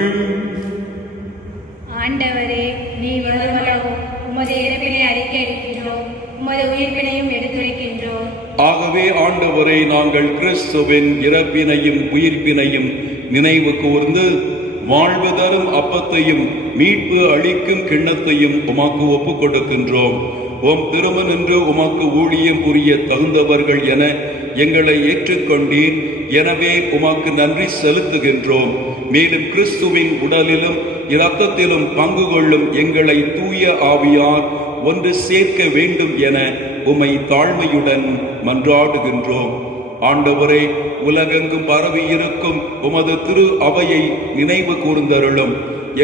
ஆண்டவரே, நீ வருமளவும் உமது இறப்பினை அறிக்கையிடுகின்றோம், உமது உயிர்ப்பினையும் எடுத்துரைக்கின்றோம். ஆகவே ஆண்டவரை, நாங்கள் கிறிஸ்துவின் இறப்பினையும் உயிர்ப்பினையும் நினைவு கூர்ந்து வாழ்வு தரும் அப்பத்தையும் மீட்பு அளிக்கும் கிண்ணத்தையும் உமக்கு ஒப்புக் கொடுக்கின்றோம். உம் திருமணன்று உமக்கு ஊழியம் புரிய தகுந்தவர்கள் என எங்களை ஏற்றுக்கொண்டீர். எனவே உமக்கு நன்றி செலுத்துகின்றோம். மேலும் கிறிஸ்துவின் உடலிலும் இரத்தத்திலும் பங்கு கொள்ளும் எங்களை தூய ஆவியார் ஒன்று சேர்க்க வேண்டும் என உம்மை தாழ்மையுடன் மன்றாடுகின்றோம். ஆண்டவரே, உலகெங்கும் பரவி இருக்கும் உமது திரு அவையை நினைவு கூர்ந்தருளும்.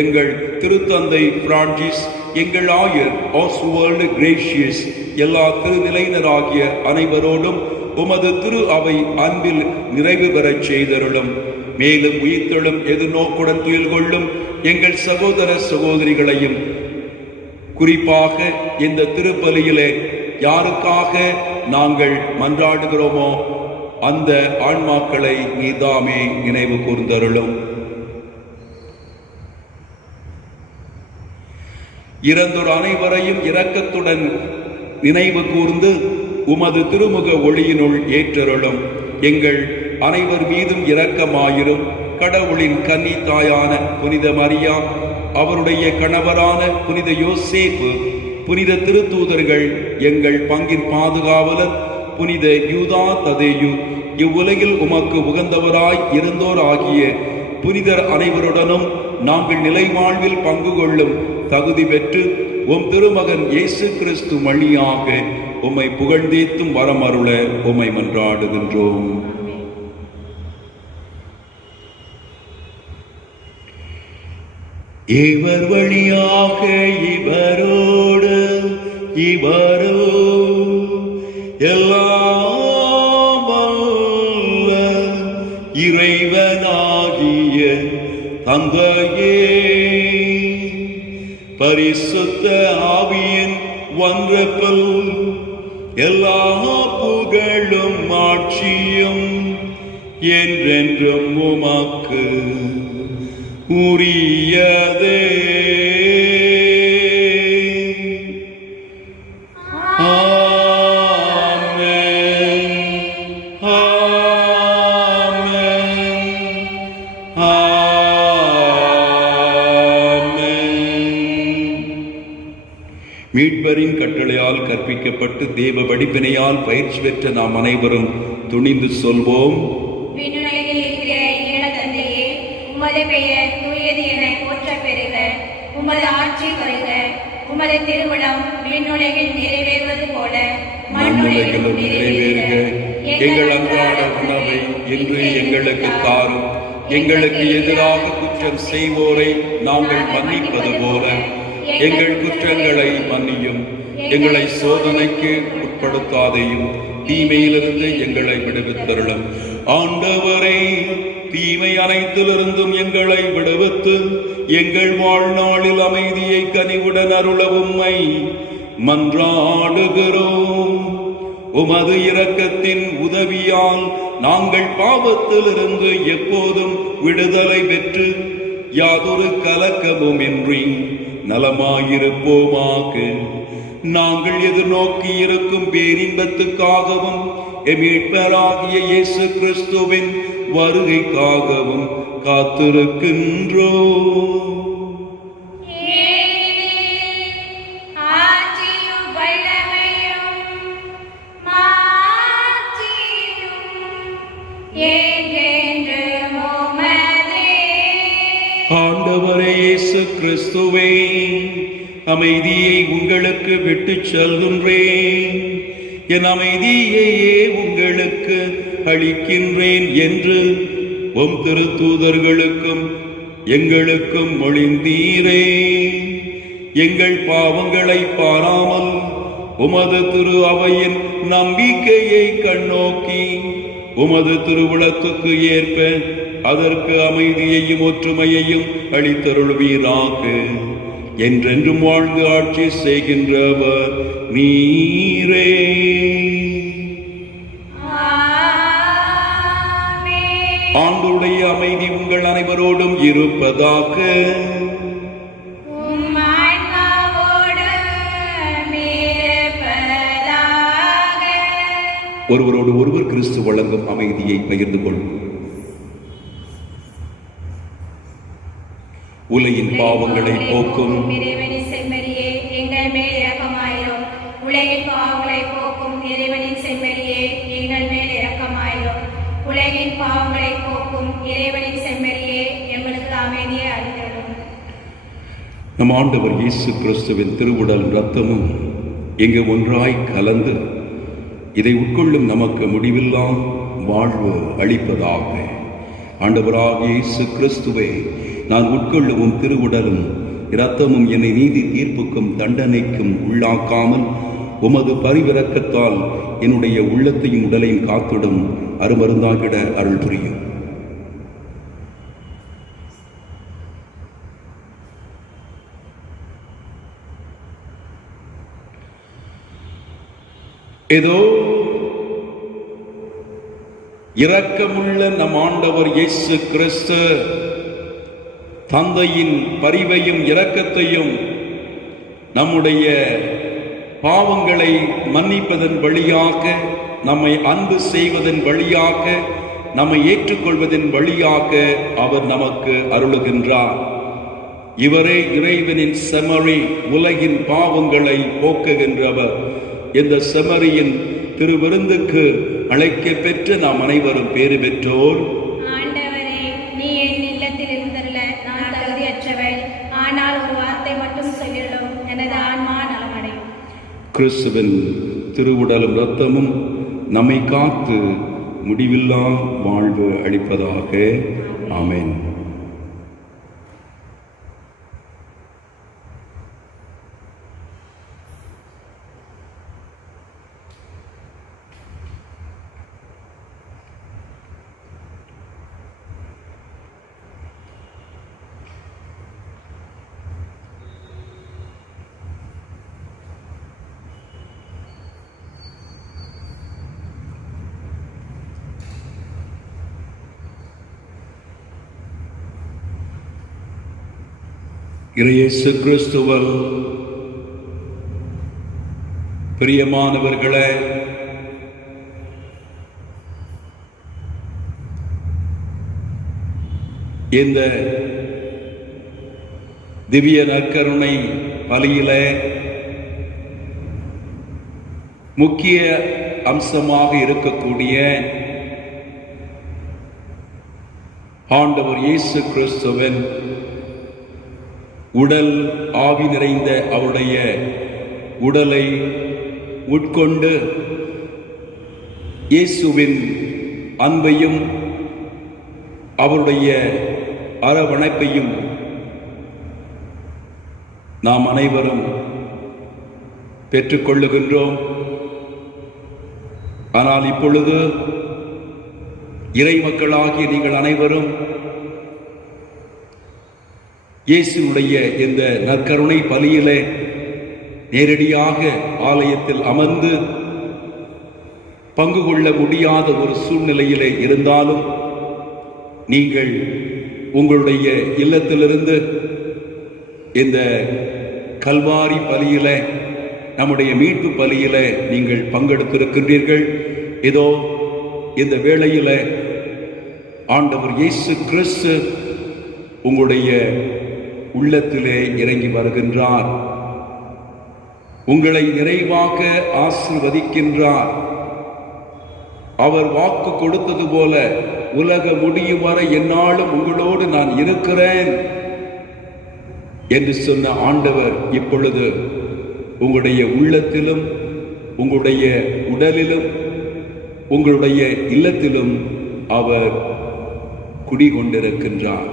எங்கள் திருத்தந்தை பிரான்சிஸ், எங்கள் ஆயர் ஆஸ்வால்டு கிரேஷியஸ், எல்லா திருநிலையினராகிய அனைவரோடும் உமது திரு அவை அன்பில் நிறைவு பெறச் செய்தருளும். மேலும் உயிர்த்தெழும் எதிர்நோக்குடன் துயில் கொள்ளும் எங்கள் சகோதர சகோதரிகளையும், குறிப்பாக இந்த திருப்பலியிலே யாருக்காக நாங்கள் மன்றாடுகிறோமோ அந்த ஆன்மாக்களை நீதாமே நினைவு கூர்ந்தருளும். இறந்தோர் அனைவரையும் இரக்கத்துடன் நினைவு கூர்ந்து உமது திருமுக ஒளியினுள் ஏற்றருளும். எங்கள் அனைவர் மீதும் இரக்கமாயிரும். கடவுளின் கன்னி தாயான புனித மரியா, அவருடைய கணவரான புனித யோசேப்பு, புனித திருத்தூதர்கள், எங்கள் பங்கின் பாதுகாவலர் புனித யூதா ததேயு, இவ்வுலகில் உமக்கு உகந்தவராய் இருந்தோர் ஆகிய புனிதர் அனைவருடனும் நாங்கள் நிலை வாழ்வில் பங்கு கொள்ளும் தகுதி பெற்று உம் திருமகன் இயேசு கிறிஸ்து வழியாக உம்மை புகழ்ந்தேத்தும் வரமருள உம்மை மன்றாடுகின்றோம். இவர் வழியாக இவரோடு இவரோ எல்லாம் வல்ல இறைவனாகிய தந்தையே, பரிசுத்த ஆவியின் ஒன்றப்பல் எல்லா புகழும் ஆட்சியும் என்றென்றும் உமக்கு உரியதே. மீட்பரின் கட்டளையால் கற்பிக்கப்பட்டு தேவ படிப்பினையால் பயிற்சி பெற்ற நாம் அனைவரும் துணிந்து சொல்வோம். விண்ணுலகில் இருக்கிற எங்கள் தந்தையே, உமது பெயர் தூயது என போற்றப் பெறுக. உமது ஆட்சி வருக. உமது திருவுளம் விண்ணுலகில் நிறைவேறுவது போல மண்ணுலகிலும் நிறைவேறுக. எங்கள் அன்றாட உணவை இன்று எங்களுக்கு தாரும். எங்களுக்கு எதிராக குற்றம் செய்வோரை நாங்கள் மன்னிப்பது போல எங்கள் குற்றங்களை மன்னியும். எங்களை சோதனைக்கு உட்படுத்தாதையும் தீமையிலிருந்து எங்களை விடுவித்தருளும். ஆண்டவரே, தீமை அனைத்திலிருந்தும் எங்களை விடுவித்து எங்கள் வாழ்நாளில் அமைதியை கனிவுடன் அருள உம்மை மன்றாடுகிறோம். உமது இரக்கத்தின் உதவியால் நாங்கள் பாவத்திலிருந்து எப்போதும் விடுதலை பெற்று யாதொரு கலக்கமும் இன்றி நலமாயிருப்போமாக. நாங்கள் எதிர்நோக்கி இருக்கும் பேரின்பத்துக்காகவும் மீட்பராகிய இயேசு கிறிஸ்துவின் வருகைக்காகவும் காத்திருக்கின்றோம். ஆண்டவரே இயேசு கிறிஸ்துவே, அமைதியை உங்களுக்கு விட்டுச் செல்கின்றேன், என் அமைதியையே உங்களுக்கு அளிக்கின்றேன் என்று உம் திருத்தூதர்களுக்கும் எங்களுக்கும் மொழிந்தீரே. எங்கள் பாவங்களை பாராமல் உமது திரு அவையின் நம்பிக்கையை கண்ணோக்கி உமது திருவுளத்துக்கு ஏற்ப அதற்கு அமைதியையும் ஒற்றுமையையும் அளித்தருள்வீராக. என்றென்றும் வாழ்ந்து ஆட்சி செய்கின்றவர் நீரே. ஆண்டுடைய அமைதி உங்கள் அனைவரோடும் இருப்பதாக. ஒருவரோடு ஒருவர் கிறிஸ்து வழங்கும் அமைதியை பகிர்ந்து கொள்வோம். உலகின் பாவங்களை போக்கும் இறைவனின் செம்மறியே, எங்கள் மேல் இரக்கமாயிரும். உலகின் பாவங்களை போக்கும் இறைவனின் செம்மறியே, எங்கள் மேல் இரக்கமாயிரும். உலகின் பாவங்களை போக்கும் இறைவனின் செம்மறியே, எங்களுக்கு அமைதியை அளித்தருளும். நம் ஆண்டவர் இயேசு கிறிஸ்துவின் திருவுடல் இரத்தமும் இங்கு ஒன்றாய் கலந்து இதை உட்கொள்ளும் நமக்கு முடிவில்லா வாழ்வு அளிப்பதாக. ஆண்டவராகிய இயேசு கிறிஸ்துவே, நான் உட்கொள்ளும் திருவுடலும் இரத்தமும் என்னை நீதி தீர்ப்புக்கும் தண்டனைக்கும் உள்ளாக்காமல் உமது பரிவிரக்கத்தால் என்னுடைய உள்ளத்தையும் உடலையும் காத்திடும் அருமருந்தாகிட அருள் புரியும். ஏதோ இரக்கமுள்ள நம் ஆண்டவர் இயேசு கிறிஸ்து தந்தையின் பரிவையும் இரக்கத்தையும் நம்முடைய பாவங்களை மன்னிப்பதன் வழியாக, நம்மை அன்பு செய்வதன் வழியாக, நம்மை ஏற்றுக்கொள்வதன் வழியாக அவர் நமக்கு அருளுகின்றார். இவரே இறைவனின் செம்மறி, உலகின் பாவங்களை போக்குகின்றவர். இந்த செம்மறியின் திருவிருந்துக்கு அழைக்க பெற்ற நாம் அனைவரும் பேறு பெற்றோர். ஆண்டவரே, நீ என் இல்லத்தில் இருந்தருள நான் தகுதியற்றவள். ஆனால் ஒரு வார்த்தை மட்டும் சொல்லிடும், எனது ஆன்மா நலமடையும். கிறிஸ்துவின் திருவுடலும் இரத்தமும் நம்மை காத்து முடிவில்லா வாழ்வு அளிப்பதாக. ஆமென். இயேசு கிறிஸ்துவில் பிரியமானவர்களே, இந்த திவ்ய நற்கருணை பலியிலே முக்கிய அம்சமாக இருக்கக்கூடிய ஆண்டவர் இயேசு கிறிஸ்துவின் உடல் ஆவி நிறைந்த அவருடைய உடலை உட்கொண்டு இயேசுவின் அன்பையும் அவருடைய அரவணைப்பையும் நாம் அனைவரும் பெற்றுக்கொள்ளுகின்றோம். ஆனால் இப்பொழுது இறை மக்களாகிய நீங்கள் அனைவரும் இயேசுடைய இந்த நற்கருணை பலியிலே நேரடியாக ஆலயத்தில் அமர்ந்து பங்கு கொள்ள முடியாத ஒரு சூழ்நிலையிலே இருந்தாலும் நீங்கள் உங்களுடைய இல்லத்திலிருந்து இந்த கல்வாரி பலியில, நம்முடைய மீட்பு பலியில நீங்கள் பங்கெடுத்திருக்கின்றீர்கள். இதோ இந்த வேளையில ஆண்டவர் இயேசு கிறிஸ்து உங்களுடைய உள்ளத்திலே இறங்கி வருகின்றார். உங்களை நிறைவாக ஆசீர்வதிக்கின்றார். அவர் வாக்கு கொடுத்தது போல, உலக முடியும் வரை எந்நாளும் உங்களோடு நான் இருக்கிறேன் என்று சொன்ன ஆண்டவர் இப்பொழுது உங்களுடைய உள்ளத்திலும் உங்களுடைய உடலிலும் உங்களுடைய இல்லத்திலும் அவர் குடிகொண்டிருக்கின்றார்.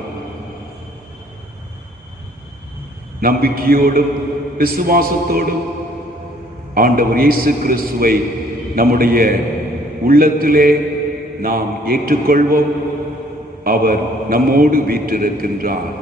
நம்பிக்கையோடும் விசுவாசத்தோடும் ஆண்டவர் இயேசு கிறிஸ்துவை நம்முடைய உள்ளத்திலே நாம் ஏற்றுக்கொள்வோம். அவர் நம்மோடு வீற்றிருக்கின்றார்.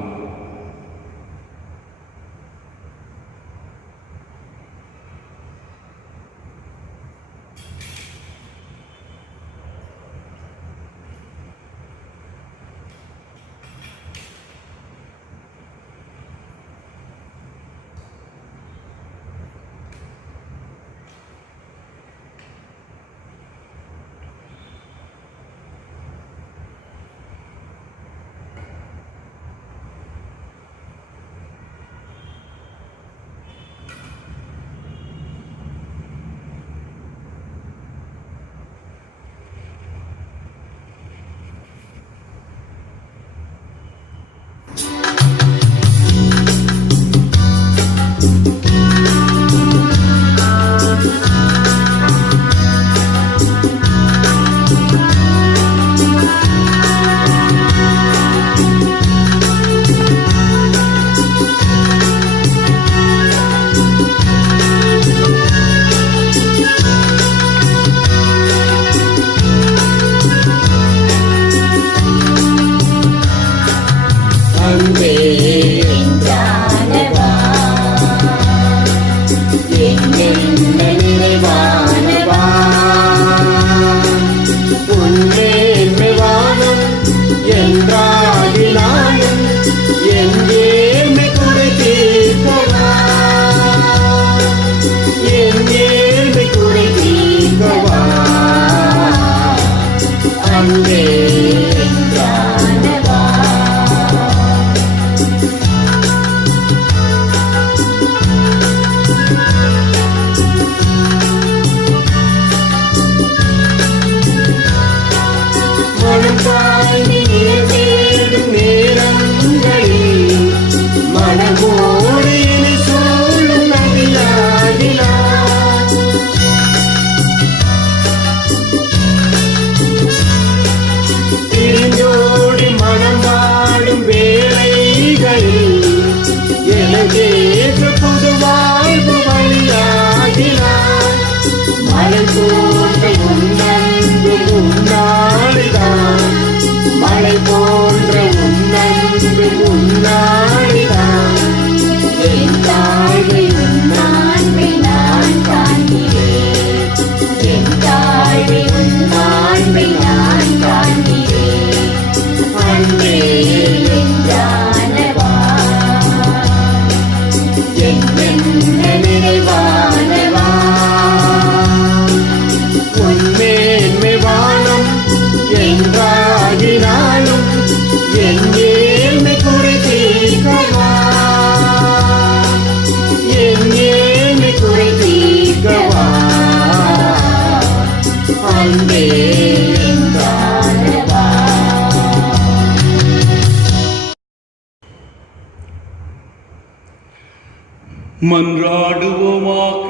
மன்றாடுவோமாக.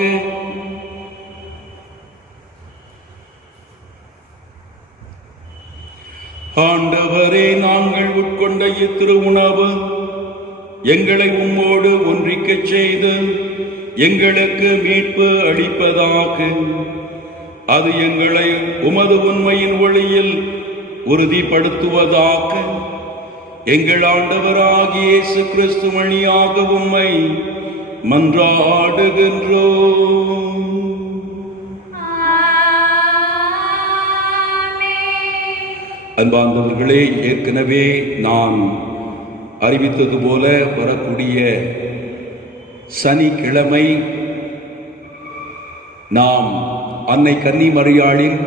ஆண்டவரே, நாங்கள் உட்கொண்ட இத்திருவுணவு எங்களை உம்மோடு ஒன்றிக்கச் செய்து எங்களுக்கு மீட்பு அளிப்பதாக. அது எங்களை உமது உண்மையின் ஒளியில் உறுதிப்படுத்துவதாக. எங்கள் ஆண்டவராகிய இயேசு கிறிஸ்து வழியாக உம்மை மன்றாடுகின்றோம். அன்பார்ந்தவர்களே, ஏற்கனவே நான் அறிவித்தது போல வரக்கூடிய சனிக்கிழமை நாம் அன்னை கன்னிமரியாளின்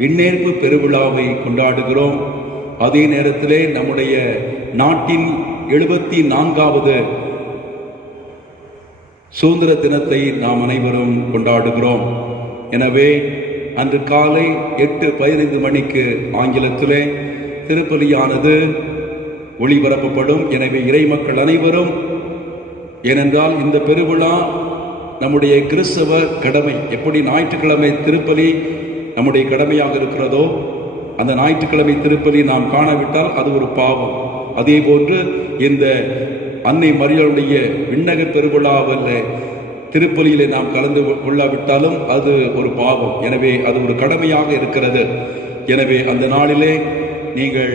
விண்ணேற்பு பெருவிழாவை கொண்டாடுகிறோம். அதே நேரத்திலே நம்முடைய நாட்டின் 74வது சுதந்திர தினத்தை நாம் அனைவரும் கொண்டாடுகிறோம். எனவே அன்று காலை 8:15 மணிக்கு ஆங்கிலத்திலே திருப்பலியானது ஒளிபரப்பப்படும். எனவே இறைமக்கள் அனைவரும், ஏனென்றால் இந்த பெருவிழா நம்முடைய கிறிஸ்தவ கடமை, எப்படி ஞாயிற்றுக்கிழமை திருப்பலி நம்முடைய கடமையாக இருக்கிறதோ, அந்த ஞாயிற்றுக்கிழமை திருப்பலி நாம் காணவிட்டால் அது ஒரு பாவம். அதே போன்று இந்த அன்னை மரியாளுடைய விண்ணக பெருவிழாவில் திருப்பலியிலே நாம் கலந்து கொள்ளாவிட்டாலும் அது ஒரு பாவம். எனவே அது ஒரு கடமையாக இருக்கிறது. எனவே அந்த நாளிலே நீங்கள்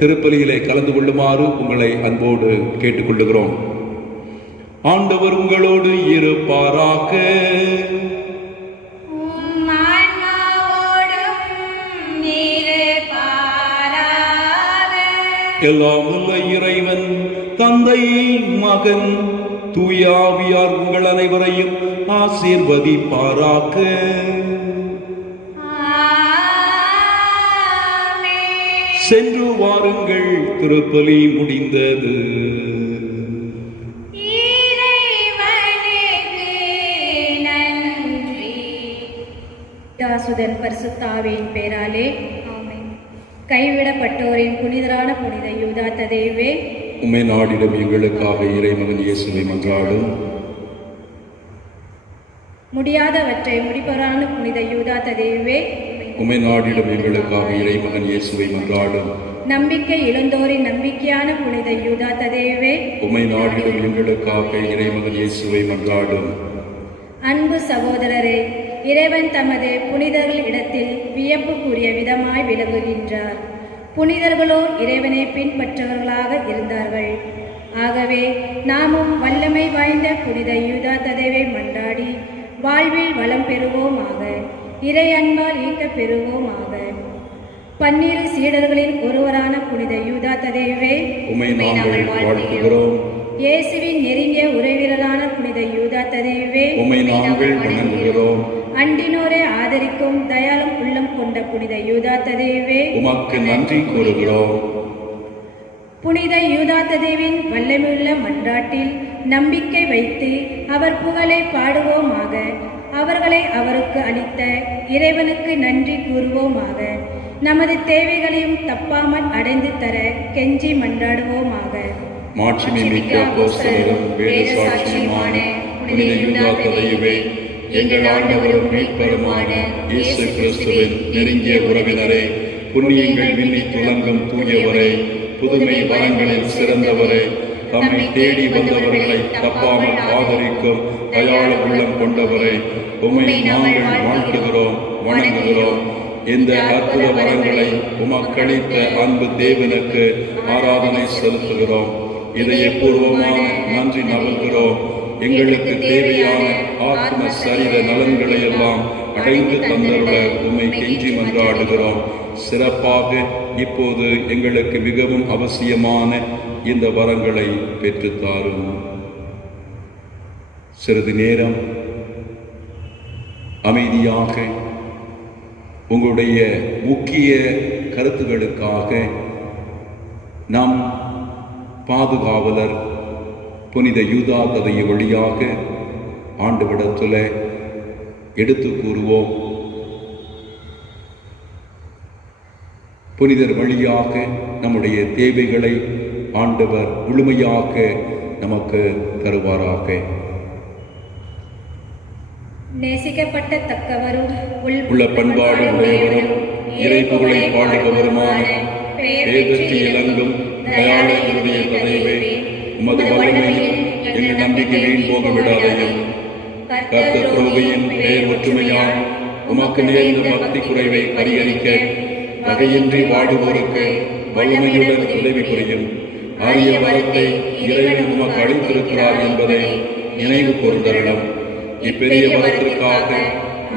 திருப்பலியிலே கலந்து கொள்ளுமாறு உங்களை அன்போடு கேட்டுக்கொள்ளுகிறோம். ஆண்டவர் உங்களோடு இருப்பாராக. எல்லாம் வல்ல இறைவன் தந்தை, மகன், தூய ஆவியார் உங்கள் அனைவரையும் ஆசீர்வதிப்பாராக. சென்று வாருங்கள், திருப்பலி முடிந்தது. தாசுதன் பரிசுத்தாவின் பேராலே ஆமென். கைவிடப்பட்டோரின் புனிதரான புனித யூதா ததேவே, உம்மை நாடிடம் எங்களுக்காக இறைமகன் இயேசுவை மன்றாடும். முடியாதவற்றை முடிப்பவரான புனித யூதா ததேவே, உம்மை நாடிடம் எங்களுக்காக இறைமகன் இயேசுவை மன்றாடும். நம்பிக்கை இழந்தோரின் நம்பிக்கையான புனித யூதா ததேவே, உம்மை நாடிடம் எங்களுக்காக இறைமகன் இயேசுவை மன்றாடும். அன்பு சகோதரரே, இறைவன் தமது புனிதர்கள் இடத்தில் வியப்புக்குரிய விதமாய் விளங்குகின்றார். புனிதர்களோ இறைவனை பின்பற்றவர்களாக இருந்தார்கள். ஆகவே நாமும் வல்லமை வாய்ந்த புனித யூதா ததேவை மன்றாடி வாழ்வில் வளம் பெறுவோமாக, இறை அன்பால் ஈக்க பெறுவோமாக. 12 சீடர்களின் ஒருவரான புனித யூதா ததேவே, உம்மை நாங்கள் வாழ்த்துகிறோம். இயேசுவின் நெருங்கிய உறவினரான புனித யூதா ததேவே, உம்மை நாங்கள் வணங்குகிறோம். அண்டினோரை ஆதரிக்கும் தயாளம் உள்ளம் கொண்ட புனித யூதா ததேவே, உமக்கு நன்றி கூறுகிறோம். புனித யூதா ததேவின் வல்லமையுள்ள மன்றாட்டில் நம்பிக்கை வைத்து அவர் புகழை பாடுவோமாக. அவர்களை அவருக்கு அளித்த இறைவனுக்கு நன்றி கூறுவோமாக. நமது தேவைகளையும் தப்பாமல் அடைந்து தர கெஞ்சி மன்றாடுவோமாக. மாட்சிமை மிக்க அப்போஸ்தலரும் வேத சாட்சியுமான புனித யூதா ததேவே, எங்கள் ஆண்டவரும் மீட்பருமான இயேசு கிறிஸ்துவின் நெருங்கிய உறவினரே, புண்ணியங்கள் விண்ணி துலங்கும் தூயவரே, புதுமை வரங்களில் சிறந்தவரே, தம்மை தேடி வந்தவர்களை தப்பாமல் ஆதரிக்கும் தயாள உள்ளம் கொண்டவரே, உம்மை நாங்கள் வாழ்த்துகிறோம், வணங்குகிறோம். இந்த அற்புத வரங்களை உமக்களித்த அன்பு தேவனுக்கு ஆராதனை செலுத்துகிறோம். இதயபூர்வமான நன்றி நல்கிறோம். எங்களுக்கு தேவையான ஆத்ம சரீர நலன்களை எல்லாம் அடைந்து தந்தருள உம்மை கெஞ்சி மன்றாடுகிறோம். சிறப்பாக இப்போது எங்களுக்கு மிகவும் அவசியமான இந்த வரங்களை பெற்றுத்தாரும். சிறிது நேரம் அமைதியாக உங்களுடைய முக்கிய கருத்துகளுக்காக நம் பாதுகாவலர் புனித யூதா ததேவை வழியாக ஆண்டவரிடத்தில் எடுத்து கூறுவோம். புனிதர் வழியாக நம்முடைய தேவைகளை ஆண்டவர் முழுமையாக நமக்கு தருவாராக. நேசிக்கப்பட்டத்தக்கவரும் உள்ள பண்பாடு உடையவரும் இறைப்புகளை பாடுபவருமான பேதற்றி இளங்கும் தயாள இருதய ததைவே, உமது வல்லமையில் எங்கள் நம்பிக்கை வீண் போக விடாதையும் கர்த்தர் துரோகியின் பேர் ஒற்றுமையால் உமக்கு நேர்ந்த பக்தி குறைவை பரிகரிக்க வகையின்றி வாடுவோருக்கு வல்லமையுடன் உதவி புரியும் அரிய வரத்தை இறைவன் உமக்கு அளித்திருக்கிறார் என்பதை நினைவு கூர்ந்தருளும். இப்பெரிய வரத்திற்காக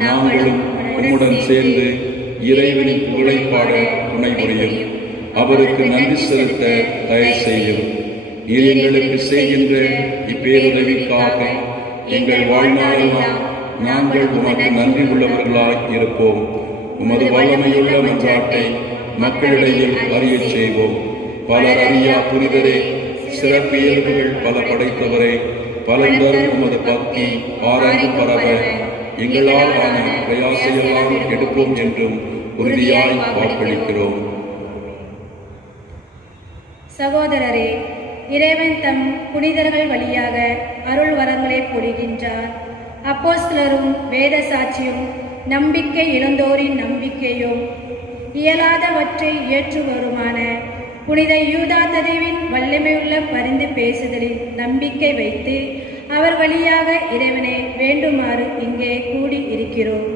நாங்களும் உம்முடன் சேர்ந்து இறைவனின் புகழை பாட துணை புரியும். அவருக்கு நன்றி செலுத்த தயவு செய்யும். இது எங்களுக்கு செய்கின்ற இப்பேருதவிக்காக எங்கள் வாழ்நாளெல்லாம் நாங்கள் உமக்கு நன்றி உள்ளவர்களாய் இருப்போம். உமது வல்லமையுள்ள மன்றாட்டை மக்களிடையில் அறியச் செய்வோம். பலர் அறியா புரிதரே, சிறப்பு இயல்புகள் பல படைத்தவரே, பலர் உமது பக்தி ஆராய்ந்து பரவ எங்களால் ஆன பிரயாசையெல்லாம் எடுப்போம் என்றும் உறுதியாய் வாக்களிக்கிறோம். சகோதரரே, இறைவன் தம் புனிதர்கள் வழியாக அருள் வரங்களை பொழிகின்றார். அப்போஸ்தலரும் வேத சாட்சியும் நம்பிக்கை இழந்தோரின் நம்பிக்கையும் இயலாதவற்றை ஏற்றுவருமான புனித யூதா ததைவின் வல்லமையுள்ள பரிந்து பேசுதலில் நம்பிக்கை வைத்து அவர் வழியாக இறைவனை வேண்டுமாறு இங்கே கூடி இருக்கிறோம்.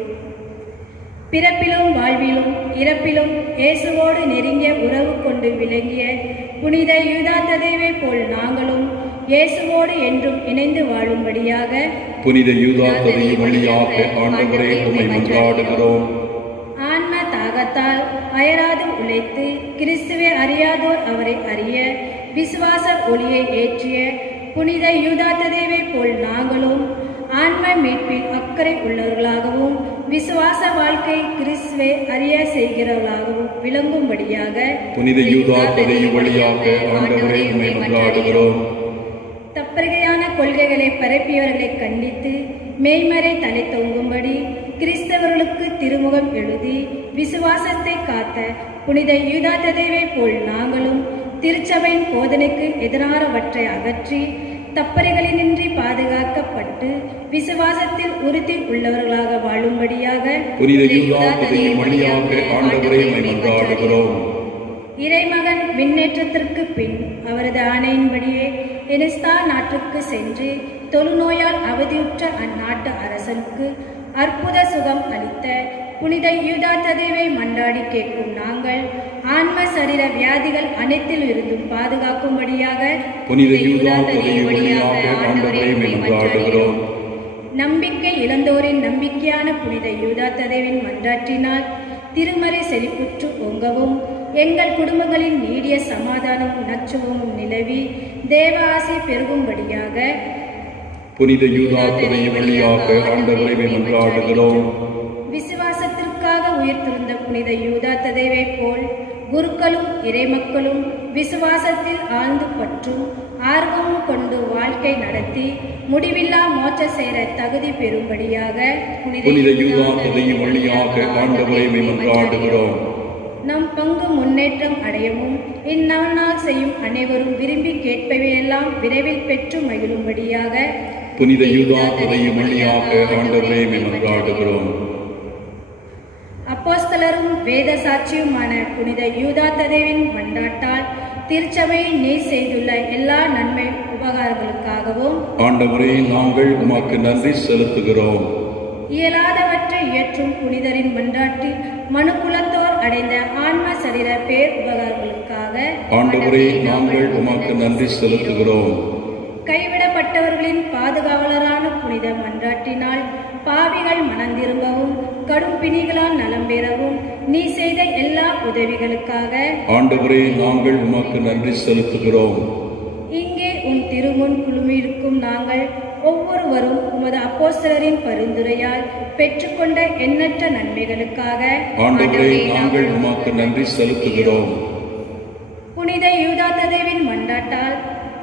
பிறப்பிலும் வாழ்விலும் இறப்பிலும் இயேசுவோடு நெருங்கிய உறவு கொண்டு விளங்கிய புனித யூதா ததைவை போல் நாங்களும் இயேசுவோடு என்றும் இணைந்து வாழும்படியாக புனித யூதா ததை வழியாக ஆண்டவரே உம்மை மன்றாடுகிறோம். ஆன்ம தாகத்தால் அயராது உழைத்து கிறிஸ்துவை அறியாதோர் அவரை அறிய விசுவாச ஒளியை ஏற்றிய புனித யூதா ததைவை போல் நாங்களும் ஆன்ம மீட்பில் அக்கறை உள்ளவர்களாகவும் விசுவாச வாழ்க்கை கிறிஸ்துவை அறிய செய்கிறவர்களாகவும் விளங்கும்படியாக புனித யூதா ததை வழியாக ஆண்டவரே உம்மை மன்றாடுகிறோம். தப்பறையான கொள்கைகளை பரப்பியவர்களை கண்டித்து மெய்மறை தலை தொங்கும்படி கிறிஸ்தவர்களுக்கு திருமுகம் எழுதி விசுவாசத்தை காத்த புனித யூதா ததைவை போல் நாங்களும் திருச்சபையின் போதனைக்கு எதிரானவற்றை அகற்றி தப்பறைகளினின்றி பாதுகாக்கப்பட்டு விசுவாசத்தில் உறுதி உள்ளவர்களாக வாழும்படியாக புனித யூதா ததை வழியாக ஆண்டவரே உம்மை மன்றாடுகிறோம். இறைமகன் விண்ணேற்றத்திற்கு பின் அவரது ஆணையின்படியே எனிஸ்தா நாட்டுக்கு சென்று தொழுநோயால் அவதியுற்ற அந்நாட்டு அரசனுக்கு அற்புத சுகம் அளித்த புனித யூதா ததைவை மன்றாடி கேட்கும் நாங்கள் ஆன்ம சரீர வியாதிகள் அனைத்தில் இருந்தும் பாதுகாக்கும்படியாக புனித யூதா ததை வழியாக ஆண்டவரே உம்மை மன்றாடுகிறோம். நம்பிக்கை இழந்தோரின் நம்பிக்கையான புனித யூதா ததைவின் மன்றாற்றினால் திருமறை செழிப்புற்று ஓங்கவும் எங்கள் குடும்பங்களின் நீடிய சமாதானமும் நச்சுவமும் நிலவி தேவ ஆசி பெருகும்படியாக புனித யூதா ததை வழியாக ஆண்டவரை மன்றாடுகிறோம். விசுவாசத்திற்காக உயிர்த்திருந்த புனித யூதா ததைவை போல் குருக்களும் இறைமக்களும் விசுவாசத்தில் ஆழ்ந்து பற்றும் ஆர்வமும் கொண்டு வாழ்க்கை நடத்தி முடிவில்லா மோட்ச சேர தகுதி பெறும்படியாக புனித யூதா ததை வழியாக ஆண்டவரை மன்றாடுகிறோம். நம் பங்கு முன்னேற்றம் அடையவும் இந்நாள் செய்யும் அனைவரும் விரும்பி கேட்பவையெல்லாம் விரைவில் பெற்று மகிழும்படியாக புனித யூதா ததை வழியாக ஆண்டவரை மன்றாடுகிறோம். அப்போஸ்தலரும் வேத சாட்சியுமான புனித யூதா ததைவின் மன்றாட்டால் திருச்சபையை நீர் செய்துள்ள எல்லா நன்மை உபகாரங்களுக்காகவும் ஆண்டவரே நாங்கள் உமக்கு நன்றி செலுத்துகிறோம். இயலாதவற்றை இயற்றும் புனிதரின் மன்றாட்டில் மனுக்குலத்தோர் அடைந்த ஆன்ம சரீர பேர் உபகாரங்களுக்காக ஆண்டவரே நாங்கள் உமக்கு நன்றி செலுத்துகிறோம். கைவிடப்பட்டவர்களின் பாதுகாவலரான புனித மன்றாட்டினால் பாவிகள் மனந்திரும்பவும் கடும் பிணிகளால் நலம் பெறவும் நீ செய்த எல்லா உதவிகளுக்காக ஆண்டவரே நாங்கள் உமக்கு நன்றி செலுத்துகிறோம். இங்கே உன் திருமுன் குழுமியிருக்கும் நாங்கள் ஒவ்வொருவரும் உமது அப்போஸ்தலரின் பரிந்துரையால் பெற்றுக்கொண்ட எண்ணற்ற நன்மைகளுக்காக ஆண்டவரே நாங்கள் உமக்கு நன்றி செலுத்துகிறோம். புனித யூதா ததைவின் மன்றாட்டால்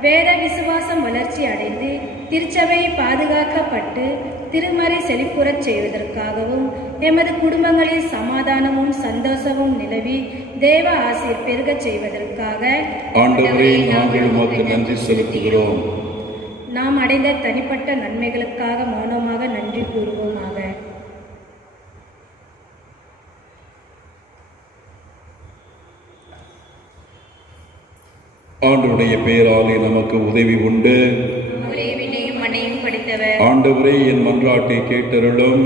வேத விசுவாசம் வளர்ச்சி அடைந்து திருச்சபை பாதுகாக்கப்பட்டு திருமறை செழிப்புறச் செய்வதற்காகவும் எமது குடும்பங்களில் சமாதானமும் சந்தோஷமும் நிலவி தேவ ஆசீர் பெருகச் செய்வதற்காக ஆண்டவரே நாங்கள் உமக்கு நன்றி செலுத்துகிறோம். நாம் அடைந்த தனிப்பட்ட நன்மைகளுக்காக மௌனமாக நன்றி கூறுவோமாக. ஆண்டவருடைய பெயராலே நமக்கு உதவி உண்டு. அவரே விண்ணையும் மண்ணையும் படைத்தவர். ஆண்டவரே என் மன்றாட்டை கேட்டருளும்.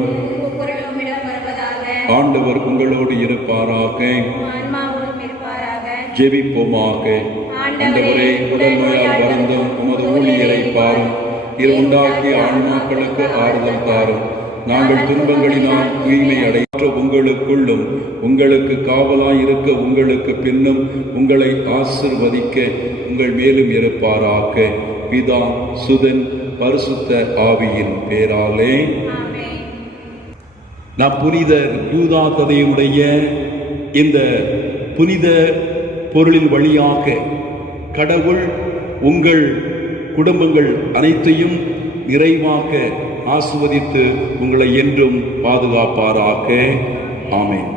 பொருள் உம்மிடம் வருவதாக. ஆண்டவர் உங்களோடு இருப்பாராக. ஆன்மாவோடும் இருப்பாராக. ஜெபிப்போமாக. ஆண்டவரே உடல் நோயால் வருந்தும் உமது ஊழியரை பாரும். இது உண்டாக்கிய ஆன்மாக்களுக்கு ஆறுதல் தாரும். நாங்கள் துன்பங்களினால் தூய்மை அடைற்ற உங்களுக்குள்ளும் உங்களுக்கு காவலாய் இருக்க உங்களுக்கு பின்னும் உங்களை ஆசிர்வதிக்க உங்கள் மேலும் இருப்பாராக. பிதா சுதன் பரிசுத்த ஆவியின் பேராலே. ஆமென். நம் புனிதர் யூதா ததையுடைய இந்த புனித பொருளின் வழியாக கடவுள் உங்கள் குடும்பங்கள் அனைத்தையும் நிறைவாக ஆசீர்வதித்து உங்களை என்றும் பாதுகாப்பாராக. ஆமென்.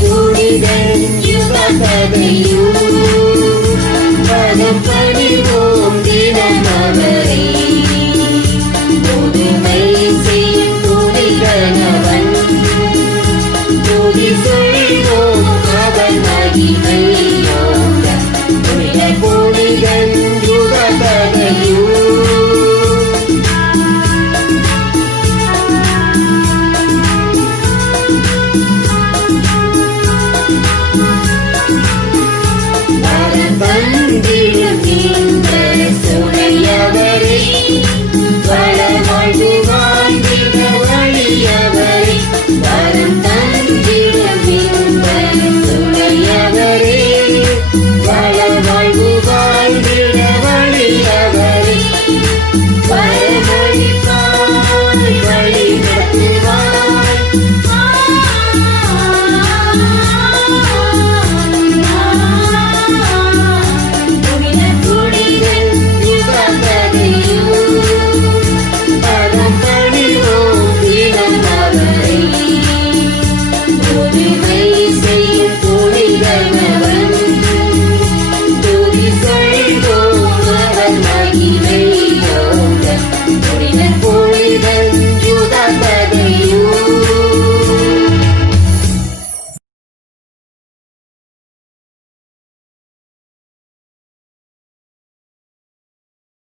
புனிதன் யுககதையும்